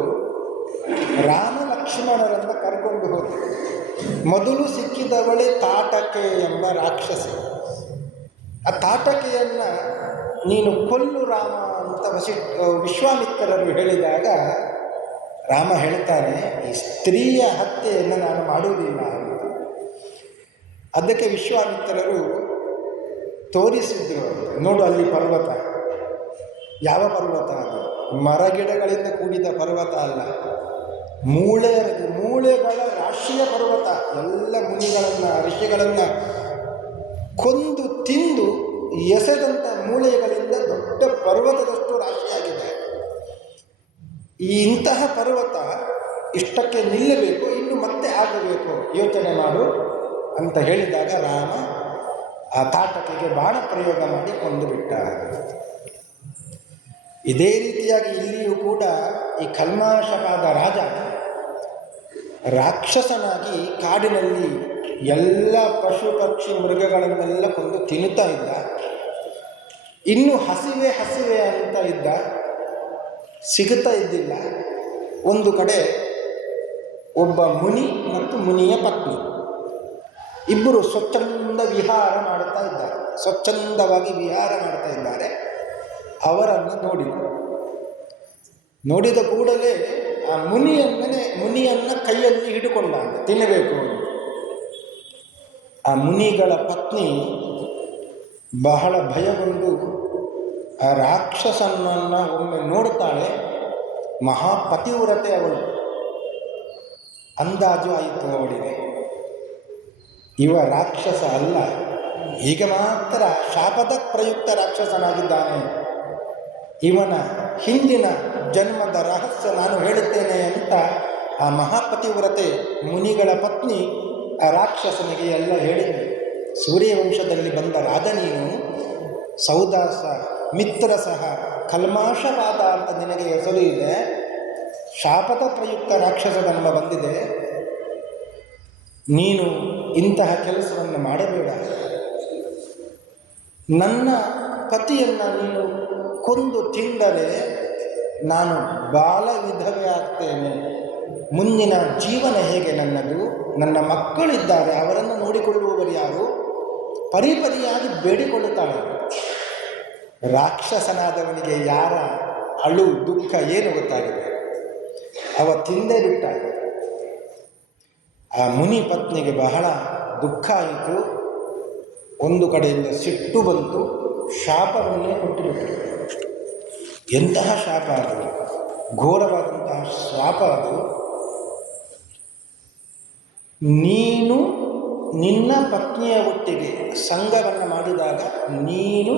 ರಾಮ ಲಕ್ಷ್ಮಣರನ್ನು ಕರ್ಕೊಂಡು ಹೋದರು. ಮೊದಲು ಸಿಕ್ಕಿದವಳೇ ತಾಟಕೆ ಎಂಬ ರಾಕ್ಷಸಿ. ಆ ತಾಟಕೆಯನ್ನು ನೀನು ಕೊಲ್ಲು ರಾಮ ಅಂತ ವಿಶ್ವಾಮಿತ್ರರು ಹೇಳಿದಾಗ ರಾಮ ಹೇಳ್ತಾನೆ, ಈ ಸ್ತ್ರೀಯ ಹತ್ಯೆಯನ್ನು ನಾನು ಮಾಡುವುದಿಲ್ಲ ಅಂತ. ಅದಕ್ಕೆ ವಿಶ್ವಾಮಿತ್ರರು ತೋರಿಸಿದ್ರು, ನೋಡು ಅಲ್ಲಿ ಪರ್ವತ. ಯಾವ ಪರ್ವತ ಅದು? ಮರಗಿಡಗಳಿಂದ ಕೂಡಿದ ಪರ್ವತ ಅಲ್ಲ, ಮೂಳೆಗಳ ರಾಶಿಯ ಪರ್ವತ. ಎಲ್ಲ ಮುನಿಗಳನ್ನು, ಋಷಿಗಳನ್ನು ಕೊಂದು ತಿಂದು ಎಸೆದಂಥ ಮೂಳೆಗಳಿಂದ ದೊಡ್ಡ ಪರ್ವತದಷ್ಟು ರಾಶಿಯಾಗಿದೆ. ಇಂತಹ ಪರ್ವತ ಇಷ್ಟಕ್ಕೆ ನಿಲ್ಲಬೇಕು, ಇನ್ನು ಮತ್ತೆ ಆಗಬೇಕು, ಯೋಚನೆ ಮಾಡು ಅಂತ ಹೇಳಿದಾಗ ರಾಮ ಆ ತಾಟಕೆಗೆ ಬಾಣ ಪ್ರಯೋಗ ಮಾಡಿ ಕೊಂದು ಬಿಟ್ಟ. ಇದೇ ರೀತಿಯಾಗಿ ಇಲ್ಲಿಯೂ ಕೂಡ ಈ ಕಲ್ಮಾಶಪಾದ ರಾಜ ರಾಕ್ಷಸನಾಗಿ ಕಾಡಿನಲ್ಲಿ ಎಲ್ಲ ಪಶು ಪಕ್ಷಿ ಮೃಗಗಳನ್ನೆಲ್ಲ ಕೊಂದು ತಿನ್ನುತ್ತಾ ಇದ್ದ. ಇನ್ನು ಹಸಿವೆ ಅಂತ ಇದ್ದ, ಸಿಗುತ್ತಾ ಇದ್ದಿಲ್ಲ. ಒಂದು ಕಡೆ ಒಬ್ಬ ಮುನಿ ಮತ್ತು ಮುನಿಯ ಪತ್ನಿ ಇಬ್ಬರು ಸ್ವಚ್ಛಂದವಾಗಿ ವಿಹಾರ ಮಾಡ್ತಾ ಇದ್ದಾರೆ. ಅವರನ್ನು ನೋಡಿದ ಕೂಡಲೇ ಆ ಮುನಿಯನ್ನು ಕೈಯಲ್ಲಿ ಹಿಡಿಕೊಂಡ, ತಿನ್ನಬೇಕು. ಆ ಮುನಿಗಳ ಪತ್ನಿ ಬಹಳ ಭಯಗೊಂಡು ಆ ರಾಕ್ಷಸನನ್ನು ಒಮ್ಮೆ ನೋಡುತ್ತಾಳೆ. ಮಹಾಪತಿವ್ರತೆ ಅವಳು. ಅಂದಾಜು ಆಯಿತು ಅವಳಿಗೆ, ಇವ ರಾಕ್ಷಸ ಅಲ್ಲ, ಈಗ ಮಾತ್ರ ಶಾಪದ ಪ್ರಯುಕ್ತ ರಾಕ್ಷಸನಾಗಿದ್ದಾನೆ, ಇವನ ಹಿಂದಿನ ಜನ್ಮದ ರಹಸ್ಯ ನಾನು ಹೇಳುತ್ತೇನೆ ಅಂತ ಆ ಮಹಾಪತಿವ್ರತೆ ಮುನಿಗಳ ಪತ್ನಿ ಆ ರಾಕ್ಷಸನಿಗೆ ಎಲ್ಲ ಹೇಳಿದ್ಳು. ಸೂರ್ಯವಂಶದಲ್ಲಿ ಬಂದ ರಾಜ ನೀನು, ಸೌದಾಸ ಮಿತ್ರ ಸಹ ಕಲ್ಮಾಶಪಾದ ಅಂತ ನಿನಗೆ ಹೆಸರು ಇದೆ, ಶಾಪದ ಪ್ರಯುಕ್ತ ರಾಕ್ಷಸ ಜನ್ಮ ಬಂದಿದೆ, ನೀನು ಇಂತಹ ಕೆಲಸವನ್ನು ಮಾಡಬೇಡ. ನನ್ನ ಪತಿಯನ್ನು ನೀನು ಕೊಂದು ತಿಂದರೆ ನಾನು ಬಾಲ ವಿಧವೆ ಆಗ್ತೇನೆ, ಮುಂದಿನ ಜೀವನ ಹೇಗೆ ನನ್ನದು? ನನ್ನ ಮಕ್ಕಳಿದ್ದಾರೆ, ಅವರನ್ನು ನೋಡಿಕೊಳ್ಳುವವರು ಯಾರು? ಪರಿಪರಿಯಾಗಿ ಬೇಡಿಕೊಳ್ಳುತ್ತಾಳೆ. ರಾಕ್ಷಸನಾದವನಿಗೆ ಯಾರ ಅಳು ದುಃಖ ಏನು ಗೊತ್ತಾಗಿದೆ? ಅವ ತಿಂದೇ ಬಿಟ್ಟ. ಆ ಮುನಿ ಪತ್ನಿಗೆ ಬಹಳ ದುಃಖ ಆಯಿತು. ಒಂದು ಕಡೆಯಿಂದ ಸಿಟ್ಟು ಬಂತು, ಶಾಪವನ್ನೇ ಕೊಟ್ಟುಬಿಟ್ಟರು. ಎಂತಹ ಶಾಪ ಅದು! ಘೋರವಾದಂತಹ ಶಾಪ ಅದು. ನೀನು ನಿನ್ನ ಪತ್ನಿಯ ಒಟ್ಟಿಗೆ ಸಂಗವನ್ನು ಮಾಡಿದಾಗ ನೀನು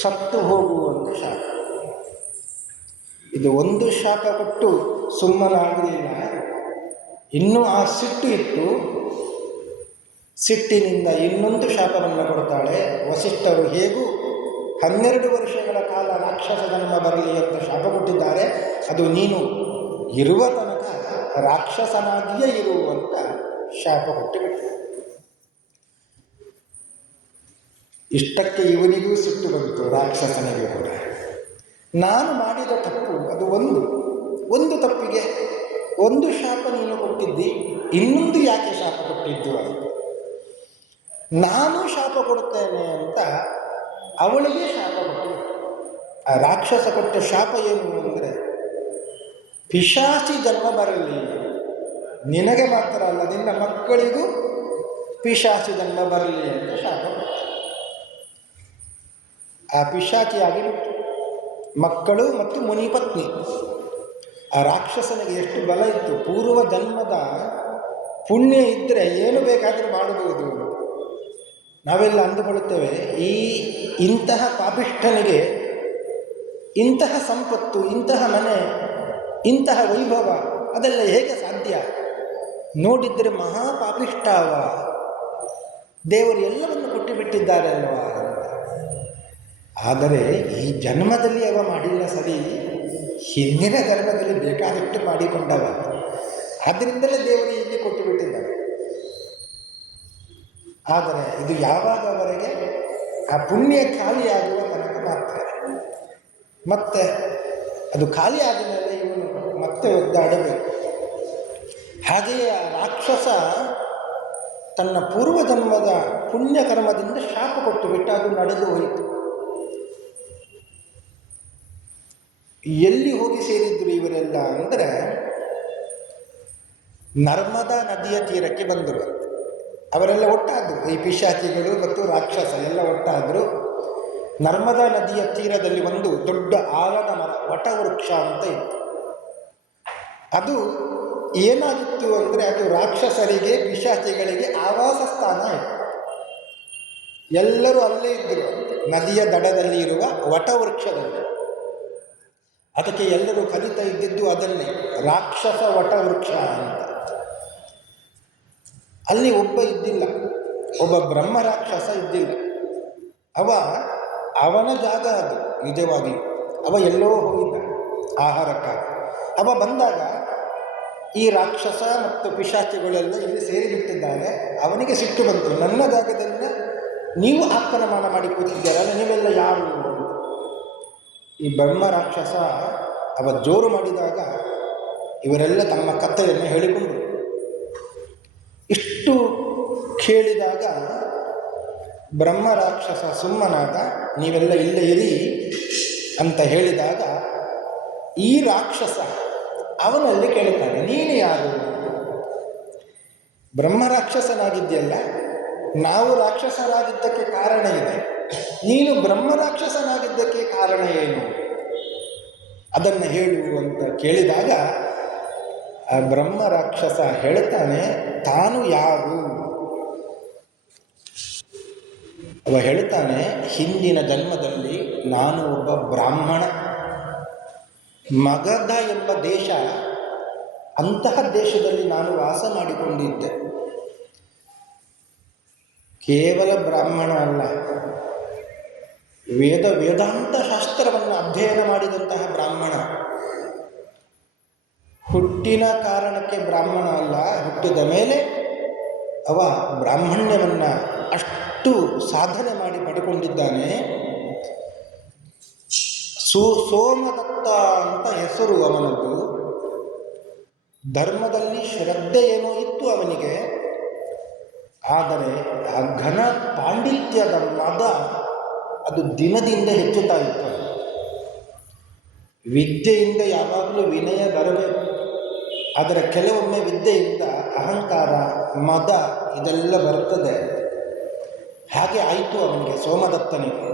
ಸತ್ತು ಹೋಗುವಂಥ ಶಾಪ. ಇದು ಒಂದು ಶಾಪ ಕೊಟ್ಟು ಸುಮ್ಮನಾಗಲಿಲ್ಲ, ಇನ್ನೂ ಆ ಸಿಟ್ಟು ಇತ್ತು. ಸಿಟ್ಟಿನಿಂದ ಇನ್ನೊಂದು ಶಾಪವನ್ನು ಕೊಡ್ತಾಳೆ. ವಸಿಷ್ಠರು ಹೇಗೂ 12 ವರ್ಷಗಳ ಕಾಲ ರಾಕ್ಷಸ ಜನ್ಮ ಬರಲಿ ಅಂತ ಶಾಪ ಕೊಟ್ಟಿದ್ದಾರೆ, ಅದು ನೀನು ಇರುವ ತನಕ ರಾಕ್ಷಸನಾಗಿಯೇ ಇರುವಂತ ಶಾಪ ಕೊಟ್ಟುಬಿಟ್ಟು. ಇಷ್ಟಕ್ಕೆ ಇವನಿಗೂ ಸಿಟ್ಟು ಬಂತು, ರಾಕ್ಷಸನಿಗೆ ಕೂಡ. ನಾನು ಮಾಡಿದ ತಪ್ಪು ಅದು ಒಂದು ತಪ್ಪಿಗೆ ಒಂದು ಶಾಪ ನೀನು ಕೊಟ್ಟಿದ್ದಿ, ಇನ್ನೊಂದು ಯಾಕೆ ಶಾಪ ಕೊಟ್ಟಿದ್ದು ಅಂತ. ನಾನು ಶಾಪ ಕೊಡುತ್ತೇನೆ ಅಂತ ಅವಳಿಗೆ ಶಾಪ ಕೊಟ್ಟು. ಆ ರಾಕ್ಷಸ ಕೊಟ್ಟ ಶಾಪ ಏನು ಅಂದರೆ, ಪಿಶಾಚಿ ಜನ್ಮ ಬರಲಿ, ನಿನಗೆ ಮಾತ್ರ ಅಲ್ಲ ನಿನ್ನ ಮಕ್ಕಳಿಗೂ ಪಿಶಾಚಿ ಜನ್ಮ ಬರಲಿ ಅಂತ ಶಾಪ ಕೊಟ್ಟ. ಆ ಪಿಶಾಚಿಯಾಗಿ ಬಿಟ್ಟು ಮಕ್ಕಳು ಮತ್ತು ಮುನಿಪತ್ನಿ. ಆ ರಾಕ್ಷಸನಿಗೆ ಎಷ್ಟು ಬಲ ಇತ್ತು, ಪೂರ್ವ ಜನ್ಮದ ಪುಣ್ಯ ಇದ್ದರೆ ಏನು ಬೇಕಾದರೂ ಮಾಡಬಹುದು. ನಾವೆಲ್ಲ ಅಂದುಕೊಳ್ಳುತ್ತೇವೆ, ಇಂತಹ ಪಾಪಿಷ್ಠನಿಗೆ ಇಂತಹ ಸಂಪತ್ತು, ಇಂತಹ ಮನೆ, ಇಂತಹ ವೈಭವ ಅದೆಲ್ಲ ಹೇಗೆ ಸಾಧ್ಯ? ನೋಡಿದರೆ ಮಹಾಪಾಪಿಷ್ಠ ಅವ, ದೇವರು ಎಲ್ಲವನ್ನು ಕೊಟ್ಟು ಬಿಟ್ಟಿದ್ದಾರೆ ಅಲ್ವಾ ಅಂತ. ಆದರೆ ಈ ಜನ್ಮದಲ್ಲಿ ಅವ ಮಾಡಿಲ್ಲ ಸರಿ, ಹಿಂದಿನ ಜನ್ಮದಲ್ಲಿ ಬೇಕಾದಷ್ಟು ಮಾಡಿಕೊಂಡವ, ಆದ್ದರಿಂದಲೇ ದೇವರು ಇಲ್ಲಿ ಕೊಟ್ಟು ಬಿಟ್ಟಿದ್ದಾರೆ. ಆದರೆ ಇದು ಯಾವಾಗವರೆಗೆ ಆ ಪುಣ್ಯ ಖಾಲಿಯಾಗುವ ತನಕ ಮಾತ್ರ. ಮತ್ತೆ ಅದು ಖಾಲಿ ಆದ ಮೇಲೆ ಇವನು ಮತ್ತೆ ಒದ್ದಾಡಬೇಕು. ಹಾಗೆಯೇ ಆ ರಾಕ್ಷಸ ತನ್ನ ಪೂರ್ವಜನ್ಮದ ಪುಣ್ಯಕರ್ಮದಿಂದ ಶಾಪ ಕೊಟ್ಟು ಬಿಟ್ಟು ಅದು ನಡೆದು ಹೋಯಿತು. ಎಲ್ಲಿ ಹೋಗಿ ಸೇರಿದ್ರು ಇವರೆಲ್ಲ ಅಂದರೆ, ನರ್ಮದಾ ನದಿಯ ತೀರಕ್ಕೆ ಬಂದರು. ಅವರೆಲ್ಲ ಒಟ್ಟಾದರು, ಈ ಪಿಶಾಚಿಗಳು ಮತ್ತು ರಾಕ್ಷಸ ಎಲ್ಲ ಒಟ್ಟಾದರು. ನರ್ಮದಾ ನದಿಯ ತೀರದಲ್ಲಿ ಒಂದು ದೊಡ್ಡ ಆಲದ ಮರ, ವಟವೃಕ್ಷ ಅಂತ ಇತ್ತು. ಅದು ಏನಾಗಿತ್ತು ಅಂದರೆ, ಅದು ರಾಕ್ಷಸರಿಗೆ ಪಿಶಾಚಿಗಳಿಗೆ ಆವಾಸ ಸ್ಥಾನ ಇತ್ತು. ಎಲ್ಲರೂ ಅಲ್ಲೇ ಇದ್ದರು, ನದಿಯ ದಡದಲ್ಲಿ ಇರುವ ವಟವೃಕ್ಷದಲ್ಲಿ. ಅದಕ್ಕೆ ಎಲ್ಲರೂ ಕಲಿತಾ ಇದ್ದಿದ್ದು ಅದನ್ನೇ, ರಾಕ್ಷಸ ವಟವೃಕ್ಷ ಅಂತ. ಅಲ್ಲಿ ಒಬ್ಬ ಇದ್ದಿಲ್ಲ, ಒಬ್ಬ ಬ್ರಹ್ಮ ರಾಕ್ಷಸ ಇದ್ದಿಲ್ಲ. ಅವನ ಜಾಗ ಅದು ನಿಜವಾಗಿ. ಅವ ಎಲ್ಲೋ ಹೋಗಿದ್ದ ಆಹಾರಕ್ಕಾಗಿ. ಅವ ಬಂದಾಗ ಈ ರಾಕ್ಷಸ ಮತ್ತು ಪಿಶಾಚಿಗಳೆಲ್ಲ ಇಲ್ಲಿ ಸೇರಿಬಿಟ್ಟಿದ್ದಾರೆ. ಅವನಿಗೆ ಸಿಟ್ಟು ಬಂತು, ನನ್ನ ಜಾಗದಲ್ಲಿ ನೀವು ಆಕ್ರಮಣ ಮಾಡಿ ಕೂತಿದ್ದಾರಲ್ಲ, ನೀವೆಲ್ಲ ಯಾರು? ಈ ಬ್ರಹ್ಮ ರಾಕ್ಷಸ ಅವ ಜೋರು ಮಾಡಿದಾಗ ಇವರೆಲ್ಲ ತಮ್ಮ ಕಥೆಯನ್ನು ಹೇಳಿಕೊಂಡರು. ಇಷ್ಟು ಕೇಳಿದಾಗ ಬ್ರಹ್ಮ ರಾಕ್ಷಸ ಸುಮ್ಮನಾದ. ನೀವೆಲ್ಲ ಇಲ್ಲೇ ಇರಿ ಅಂತ ಹೇಳಿದಾಗ ಈ ರಾಕ್ಷಸ ಅವನಲ್ಲಿ ಕೇಳುತ್ತಾನೆ, ನೀನು ಯಾರು? ಬ್ರಹ್ಮ ರಾಕ್ಷಸನಾಗಿದ್ದೆಯಲ್ಲ, ನಾವು ರಾಕ್ಷಸರಾಗಿದ್ದಕ್ಕೆ ಕಾರಣ ಇದೆ, ನೀನು ಬ್ರಹ್ಮ ರಾಕ್ಷಸನಾಗಿದ್ದಕ್ಕೆ ಕಾರಣ ಏನು? ಅದನ್ನು ಹೇಳು ಅಂತ ಕೇಳಿದಾಗ ಆ ಬ್ರಹ್ಮ ರಾಕ್ಷಸ ಹೇಳ್ತಾನೆ, ತಾನು ಯಾರು? ಅವ ಹೇಳ್ತಾನೆ, ಹಿಂದಿನ ಜನ್ಮದಲ್ಲಿ ನಾನು ಒಬ್ಬ ಬ್ರಾಹ್ಮಣ. ಮಗಧ ಎಂಬ ದೇಶ, ಅಂತಹ ದೇಶದಲ್ಲಿ ನಾನು ವಾಸ ಮಾಡಿಕೊಂಡಿದ್ದೆ. ಕೇವಲ ಬ್ರಾಹ್ಮಣ ಅಲ್ಲ, ವೇದಾಂತ ಶಾಸ್ತ್ರವನ್ನು ಅಧ್ಯಯನ ಮಾಡಿದಂತಹ ಬ್ರಾಹ್ಮಣ. ಹುಟ್ಟಿನ ಕಾರಣಕ್ಕೆ ಬ್ರಾಹ್ಮಣ ಅಲ್ಲ, ಹುಟ್ಟಿದ ಮೇಲೆ ಅವ ಬ್ರಾಹ್ಮಣ್ಯವನ್ನು ಅಷ್ಟು ಸಾಧನೆ ಮಾಡಿ ಪಡ್ಕೊಂಡಿದ್ದಾನೆ. ಸೋಮದತ್ತ ಅಂತ ಹೆಸರು ಅವನದ್ದು. ಧರ್ಮದಲ್ಲಿ ಶ್ರದ್ಧೆ ಏನೋ ಇತ್ತು ಅವನಿಗೆ, ಆದರೆ ಆ ಘನ ಪಾಂಡಿತ್ಯದ ಮದ ಅದು ದಿನದಿಂದ ಹೆಚ್ಚುತ್ತಾ ಇತ್ತು. ವಿದ್ಯೆಯಿಂದ ಯಾವಾಗಲೂ ವಿನಯ ಬರಬೇಕು, ಆದರೆ ಕೆಲವೊಮ್ಮೆ ವಿದ್ಯೆಯಿಂದ ಅಹಂಕಾರ, ಮದ ಇದೆಲ್ಲ ಬರುತ್ತದೆ. ಹಾಗೆ ಆಯಿತು ಅವನಿಗೆ, ಸೋಮದತ್ತನಿಗೆ.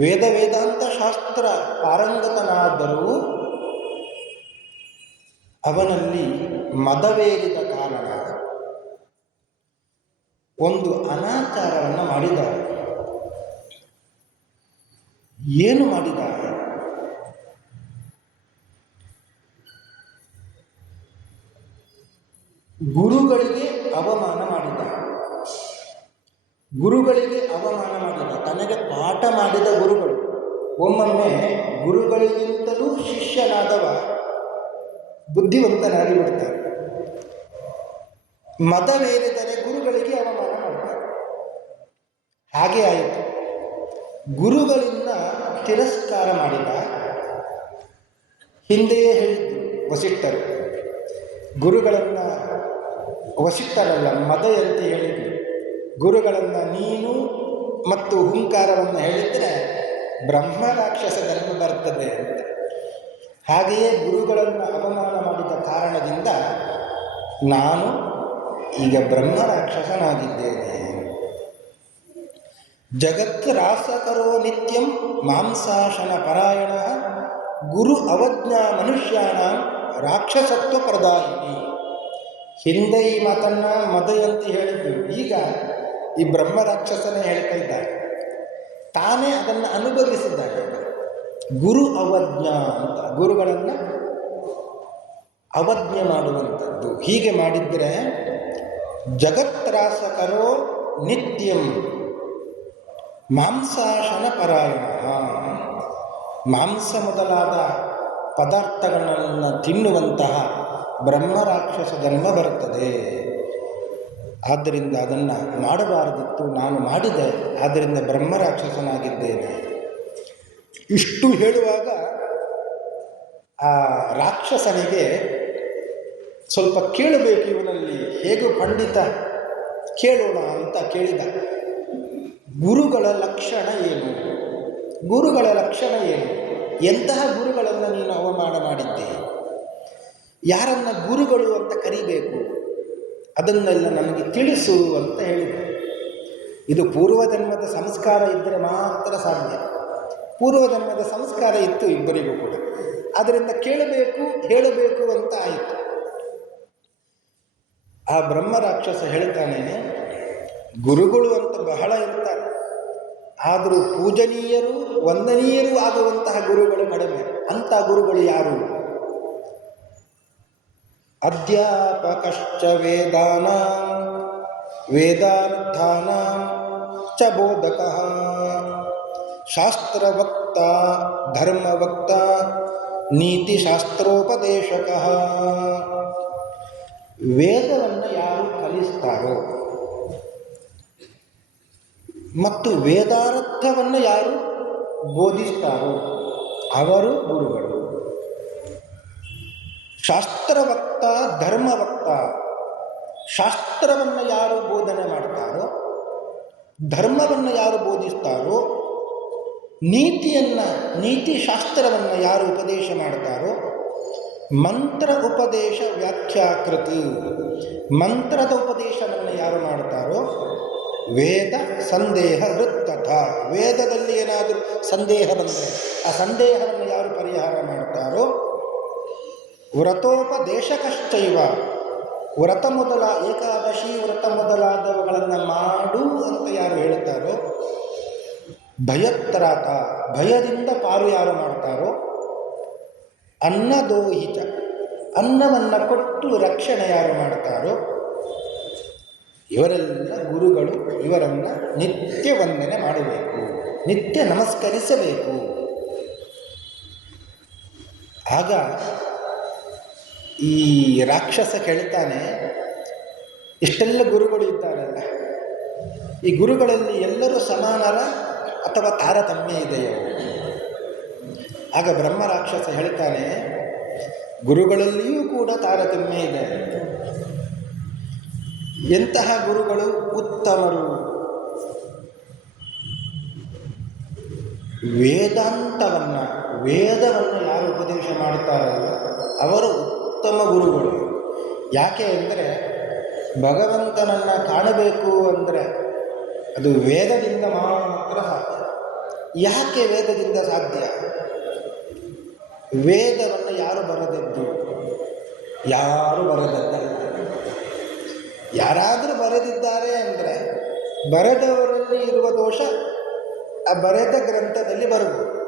ವೇದಾಂತ ಶಾಸ್ತ್ರ ಪಾರಂಗತನಾದರೂ ಅವನಲ್ಲಿ ಮದವೇರಿದ ಕಾರಣ ಒಂದು ಅನಾಚಾರವನ್ನು ಮಾಡಿದ್ದಾರೆ. ಏನು ಮಾಡಿದ್ದಾರೆ? ಗುರುಗಳಿಗೆ ಅವಮಾನ ಮಾಡಿದ. ಗುರುಗಳಿಗೆ ಅವಮಾನ ಮಾಡಿದ, ತನಗೆ ಪಾಠ ಮಾಡಿದ ಗುರುಗಳು. ಒಮ್ಮೊಮ್ಮೆ ಗುರುಗಳಿಗಿಂತಲೂ ಶಿಷ್ಯನಾದವ ಬುದ್ಧಿವಂತನಾಗಿ ಬಿಡ್ತಾನೆ. ಮದವೇರಿದರೆ ಗುರುಗಳಿಗೆ ಅವಮಾನ ಮಾಡ್ತಾರೆ. ಹಾಗೆ ಆಯಿತು. ಗುರುಗಳಿಂದ ತಿರಸ್ಕಾರ ಮಾಡಿದ. ಹಿಂದೆಯೇ ಹೇಳಿದ್ದು ವಸಿಷ್ಠರು, ಗುರುಗಳನ್ನು ವಸಿಷ್ಠರಲ್ಲ ಮದಯಂತಿ ಹೇಳಿದ್ರು, ಗುರುಗಳನ್ನು ನೀನು ಮತ್ತು ಹುಂಕಾರವನ್ನು ಹೇಳಿದರೆ ಬ್ರಹ್ಮ ರಾಕ್ಷಸ ಧರ್ಮ ಬರ್ತದೆ ಅಂತ. ಹಾಗೆಯೇ ಗುರುಗಳನ್ನು ಅವಮಾನ ಮಾಡಿದ ಕಾರಣದಿಂದ ನಾನು ಈಗ ಬ್ರಹ್ಮ ರಾಕ್ಷಸನಾಗಿದ್ದೇನೆ. ಜಗತ್ ರಾಸಕರೋ ನಿತ್ಯಂ ಮಾಂಸಾಶನ ಪರಾಯಣ ಗುರು ಅವಜ್ಞಾ ಮನುಷ್ಯಾಣ ರಾಕ್ಷಸತ್ವ ಪ್ರದಾಯಿನಿ. ಹಿಂದೆ ಈ ಮಾತನ್ನು ಮದಯಂತಿ ಹೇಳಿದ್ದು, ಈಗ ಈ ಬ್ರಹ್ಮ ರಾಕ್ಷಸನೇ ಹೇಳ್ತಾ ಇದ್ದಾರೆ. ತಾನೇ ಅದನ್ನು ಅನುಭವಿಸಿದ್ದಾರೆ. ಗುರು ಅವಜ್ಞಾ ಅಂತ, ಗುರುಗಳನ್ನು ಅವಜ್ಞೆ ಮಾಡುವಂಥದ್ದು. ಹೀಗೆ ಮಾಡಿದರೆ ಜಗತ್ರಾಸಕರೋ ನಿತ್ಯಂ ಮಾಂಸಾಶನ ಪರಾಯಣ, ಮಾಂಸ ಮೊದಲಾದ ಪದಾರ್ಥಗಳನ್ನು ತಿನ್ನುವಂತಹ ಬ್ರಹ್ಮ ರಾಕ್ಷಸ ಜನ್ಮ ಬರುತ್ತದೆ. ಆದ್ದರಿಂದ ಅದನ್ನು ಮಾಡಬಾರದಿತ್ತು, ನಾನು ಮಾಡಿದೆ, ಆದ್ದರಿಂದ ಬ್ರಹ್ಮ ರಾಕ್ಷಸನಾಗಿದ್ದೇನೆ. ಇಷ್ಟು ಹೇಳುವಾಗ ಆ ರಾಕ್ಷಸನಿಗೆ ಸ್ವಲ್ಪ ಕೇಳಬೇಕು, ಇವನಲ್ಲಿ ಹೇಗೂ ಪಂಡಿತ ಕೇಳೋಣ ಅಂತ ಕೇಳಿದ. ಗುರುಗಳ ಲಕ್ಷಣ ಏನು? ಗುರುಗಳ ಲಕ್ಷಣ ಏನು? ಎಂತಹ ಗುರುಗಳನ್ನು ನೀನು ಅವಮಾನ ಮಾಡಿದ್ದೆ? ಯಾರನ್ನ ಗುರುಗಳು ಅಂತ ಕರಿಬೇಕು? ಅದನ್ನೆಲ್ಲ ನಮಗೆ ತಿಳಿಸು ಅಂತ ಹೇಳಿದೆ. ಇದು ಪೂರ್ವಜನ್ಮದ ಸಂಸ್ಕಾರ ಇದ್ದರೆ ಮಾತ್ರ ಸಾಧ್ಯ. ಪೂರ್ವಜನ್ಮದ ಸಂಸ್ಕಾರ ಇತ್ತು ಇಬ್ಬರಿಗೂ ಕೂಡ, ಆದ್ದರಿಂದ ಕೇಳಬೇಕು, ಹೇಳಬೇಕು ಅಂತ ಆಯಿತು. ಆ ಬ್ರಹ್ಮ ರಾಕ್ಷಸ ಹೇಳ್ತಾನೆ, ಗುರುಗಳು ಅಂತ ಬಹಳ ಇರ್ತಾರೆ, ಆದರೂ ಪೂಜನೀಯರು ವಂದನೀಯರು ಆಗುವಂತಹ ಗುರುಗಳು ಕಡಿಮೆ. ಅಂಥ ಗುರುಗಳು ಯಾರು? ಅಧ್ಯಾಪಕಶ್ಚ ವೇದಾನಾಂ ವೇದಾರ್ಥಾನಾಂ ಚ ಬೋಧಕಃ ಶಾಸ್ತ್ರವಕ್ತ ಧರ್ಮವಕ್ತ ನೀತಿಶಾಸ್ತ್ರೋಪದೇಶಕಃ. ವೇದವನ್ನು ಯಾರು ಕಲಿಸ್ತಾರೋ ಮತ್ತು ವೇದಾರ್ಥವನ್ನು ಯಾರು ಬೋಧಿಸ್ತಾರೋ ಅವರು ಗುರುಗಳು. ಶಾಸ್ತ್ರವಕ್ತ ಧರ್ಮವಕ್ತ, ಶಾಸ್ತ್ರವನ್ನು ಯಾರು ಬೋಧನೆ ಮಾಡ್ತಾರೋ, ಧರ್ಮವನ್ನು ಯಾರು ಬೋಧಿಸ್ತಾರೋ, ನೀತಿಶಾಸ್ತ್ರವನ್ನು ಯಾರು ಉಪದೇಶ ಮಾಡ್ತಾರೋ, ಮಂತ್ರ ಉಪದೇಶ ವ್ಯಾಖ್ಯಾಕೃತಿ, ಮಂತ್ರದ ಉಪದೇಶವನ್ನು ಯಾರು ಮಾಡ್ತಾರೋ, ವೇದ ಸಂದೇಹ ಹೃತ್ತಥ, ವೇದದಲ್ಲಿ ಏನಾದರೂ ಸಂದೇಹ ಬಂದರೆ ಆ ಸಂದೇಹವನ್ನು ಯಾರು ಪರಿಹಾರ ಮಾಡ್ತಾರೋ, ವ್ರತೋಪದೇಶಕಶ್ಚೈವ, ವ್ರತ ಮೊದಲ ಏಕಾದಶಿ ವ್ರತ ಮೊದಲಾದವುಗಳನ್ನು ಮಾಡು ಅಂತ ಯಾರು ಹೇಳ್ತಾರೋ, ಭಯತ್ರಾತ, ಭಯದಿಂದ ಪಾರು ಯಾರು ಮಾಡ್ತಾರೋ, ಅನ್ನದೋಹಿತ, ಅನ್ನವನ್ನು ಕೊಟ್ಟು ರಕ್ಷಣೆ ಯಾರು ಮಾಡ್ತಾರೋ, ಇವರೆಲ್ಲ ಗುರುಗಳು. ಇವರನ್ನು ನಿತ್ಯ ವಂದನೆ ಮಾಡಬೇಕು, ನಿತ್ಯ ನಮಸ್ಕರಿಸಬೇಕು. ಆಗ ಈ ರಾಕ್ಷಸ ಕೇಳ್ತಾನೆ, ಇಷ್ಟೆಲ್ಲ ಗುರುಗಳು ಇದ್ದಾರಲ್ಲ, ಈ ಗುರುಗಳಲ್ಲಿ ಎಲ್ಲರೂ ಸಮಾನರ ಅಥವಾ ತಾರತಮ್ಯ ಇದೆಯೋ? ಆಗ ಬ್ರಹ್ಮ ರಾಕ್ಷಸ ಹೇಳ್ತಾನೆ, ಗುರುಗಳಲ್ಲಿಯೂ ಕೂಡ ತಾರತಮ್ಯ ಇದೆ. ಎಂತಹ ಗುರುಗಳು ಉತ್ತಮರು? ವೇದವನ್ನು ಯಾರು ಉಪದೇಶ ಮಾಡ್ತಾರಲ್ಲ ಅವರು ಉತ್ತಮ ಗುರುಗಳು. ಯಾಕೆ ಅಂದರೆ ಭಗವಂತನನ್ನು ಕಾಣಬೇಕು ಅಂದರೆ ಅದು ವೇದದಿಂದ ಮಾತ್ರ ಸಾಧ್ಯ. ಯಾಕೆ ವೇದದಿಂದ ಸಾಧ್ಯ? ವೇದವನ್ನು ಯಾರು ಬರೆದದ್ದು? ಯಾರು ಬರೆದದ್ದಲ್ಲ. ಯಾರಾದರೂ ಬರೆದಿದ್ದಾರೆ ಅಂದರೆ ಬರೆದವರಲ್ಲಿ ಇರುವ ದೋಷ ಆ ಬರೆದ ಗ್ರಂಥದಲ್ಲಿ ಬರಬಹುದು,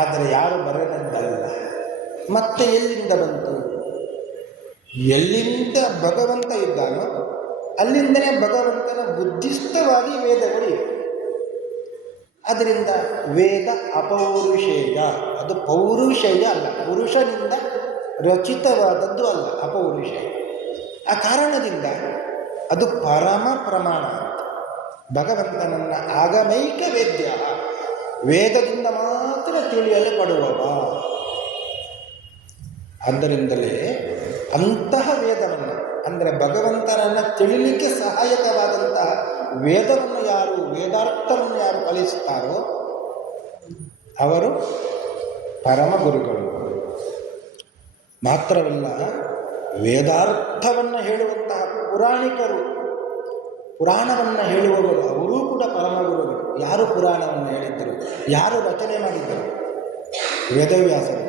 ಆದರೆ ಯಾರು ಬರೆದದ್ದಲ್ಲ. ಮತ್ತೆ ಎಲ್ಲಿಂದ ಬಂತು? ಎಲ್ಲಿಂದ ಭಗವಂತ ಇದ್ದಾನೋ ಅಲ್ಲಿಂದಲೇ ಭಗವಂತನ ಬುದ್ಧಿಸ್ಥವಾಗಿ ವೇದಗಳು ಇವೆ. ಅದರಿಂದ ವೇದ ಅಪೌರುಷೇಯ, ಅದು ಪೌರುಷೇಯ ಅಲ್ಲ, ಪುರುಷನಿಂದ ರಚಿತವಾದದ್ದು ಅಲ್ಲ, ಅಪೌರುಷೇಯ. ಆ ಕಾರಣದಿಂದ ಅದು ಪರಮ ಪ್ರಮಾಣ ಅಂತ. ಭಗವಂತನನ್ನ ಆಗಮೈಕ ವೇದ್ಯ, ವೇದದಿಂದ ಮಾತ್ರ ತಿಳಿಯಲು ಪಡುವವ. ಆದ್ದರಿಂದಲೇ ಅಂತಹ ವೇದವನ್ನು, ಅಂದರೆ ಭಗವಂತನನ್ನು ತಿಳಿಲಿಕ್ಕೆ ಸಹಾಯಕವಾದಂತಹ ವೇದವನ್ನು ಯಾರು, ವೇದಾರ್ಥವನ್ನು ಯಾರು ಕಲಿಸುತ್ತಾರೋ ಅವರು ಪರಮ ಗುರುಗಳು. ಮಾತ್ರವಲ್ಲ, ವೇದಾರ್ಥವನ್ನು ಹೇಳುವಂತಹ ಪುರಾಣಿಕರು, ಪುರಾಣವನ್ನು ಹೇಳುವವರು, ಅವರೂ ಕೂಡ ಪರಮ ಗುರುಗಳು. ಯಾರು ಪುರಾಣವನ್ನು ಹೇಳಿದ್ದರು, ಯಾರು ರಚನೆ ಮಾಡಿದ್ದರು? ವೇದವ್ಯಾಸರು.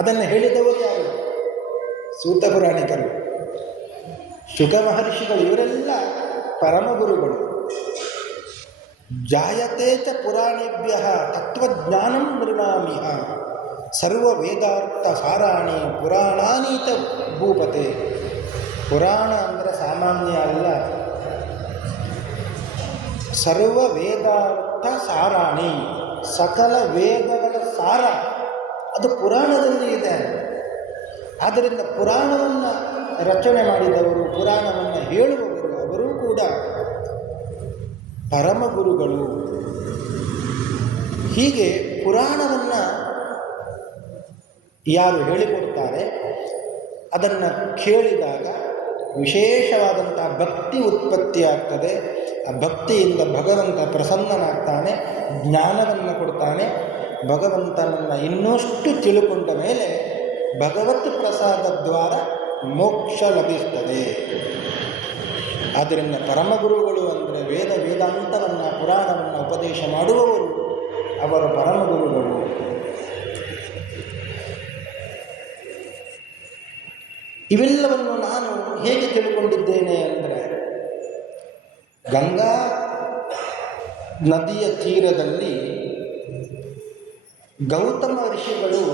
ಅದನ್ನು ಹೇಳಿದವರು ಯಾರು? ಸೂತ ಪುರಾಣಿಕರು, ಶುಕ ಮಹರ್ಷಿಗಳು. ಇವರೆಲ್ಲ ಪರಮ ಗುರುಗಳು. ಜಾಯತೆ ಚ ಪುರಾಣೇಭ್ಯ ತತ್ವಜ್ಞಾನಂ ನೃಣಾಮಿಹ ಸರ್ವ ವೇದಾರ್ಥ ಸಾರಾಣಿ ಪುರಾಣಾನಿ ಚ ಭೂಪತೆ. ಪುರಾಣ ಅಂದರೆ ಸಾಮಾನ್ಯ ಅಲ್ಲ. ಸರ್ವ ವೇದಾರ್ಥ ಸಾರಾಣಿ, ಸಕಲ ವೇದಗಳ ಸಾರ ಅದು ಪುರಾಣದಲ್ಲಿ ಇದೆ. ಆದ್ದರಿಂದ ಪುರಾಣವನ್ನು ರಚನೆ ಮಾಡಿದವರು, ಪುರಾಣವನ್ನು ಹೇಳುವವರು, ಅವರೂ ಕೂಡ ಪರಮ ಗುರುಗಳು. ಹೀಗೆ ಪುರಾಣವನ್ನು ಯಾರು ಹೇಳಿಕೊಡ್ತಾರೆ, ಅದನ್ನು ಕೇಳಿದಾಗ ವಿಶೇಷವಾದಂಥ ಭಕ್ತಿ ಉತ್ಪತ್ತಿಯಾಗ್ತದೆ. ಆ ಭಕ್ತಿಯಿಂದ ಭಗವಂತ ಪ್ರಸನ್ನನಾಗ್ತಾನೆ, ಜ್ಞಾನವನ್ನು ಕೊಡ್ತಾನೆ. ಭಗವಂತನನ್ನು ಇನ್ನಷ್ಟು ತಿಳುಕೊಂಡ ಮೇಲೆ ಭಗವತ್ ಪ್ರಸಾದ ದ್ವಾರ ಮೋಕ್ಷ ಲಭಿಸ್ತದೆ. ಆದ್ದರಿಂದ ಪರಮಗುರುಗಳು ಅಂದರೆ ವೇದಾಂತವನ್ನು, ಪುರಾಣವನ್ನು ಉಪದೇಶ ಮಾಡುವವರು, ಅವರು ಪರಮಗುರುಗಳು. ಇವೆಲ್ಲವನ್ನು ನಾನು ಹೇಗೆ ತಿಳ್ಕೊಂಡಿದ್ದೇನೆ ಅಂದರೆ, ಗಂಗಾ ನದಿಯ ತೀರದಲ್ಲಿ ಗೌತಮ ಋಷಿಗಳು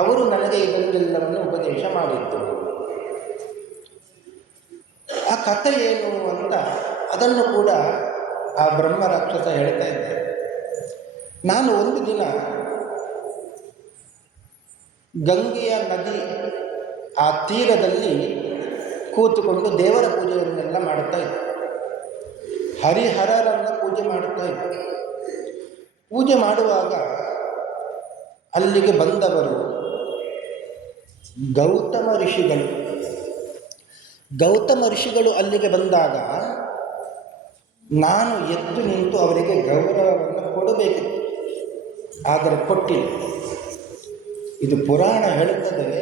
ಅವರು ನನಗೆ ಇದನ್ನೆಲ್ಲವನ್ನು ಉಪದೇಶ ಮಾಡಿದ್ದರು. ಆ ಕಥೆ ಏನು ಅಂತ ಅದನ್ನು ಕೂಡ ಆ ಬ್ರಹ್ಮ ರಾಕ್ಷಸ ಹೇಳ್ತಾ ಇದ್ದಾರೆ. ನಾನು ಒಂದು ದಿನ ಗಂಗೆಯ ನದಿ ಆ ತೀರದಲ್ಲಿ ಕೂತುಕೊಂಡು ದೇವರ ಪೂಜೆಯನ್ನೆಲ್ಲ ಮಾಡುತ್ತಾ ಇದ್ದೆ. ಹರಿಹರರನ್ನು ಪೂಜೆ ಮಾಡುತ್ತಾ ಇದ್ದೆ. ಪೂಜೆ ಮಾಡುವಾಗ ಅಲ್ಲಿಗೆ ಬಂದವರು ಗೌತಮ ಋಷಿಗಳು. ಗೌತಮ ಋಷಿಗಳು ಅಲ್ಲಿಗೆ ಬಂದಾಗ ನಾನು ಎದ್ದು ನಿಂತು ಅವರಿಗೆ ಗೌರವವನ್ನು ಕೊಡಬೇಕಿತ್ತು, ಆದರೆ ಕೊಟ್ಟಿಲ್ಲ. ಇದು ಪುರಾಣ ಹೇಳುತ್ತದೆ,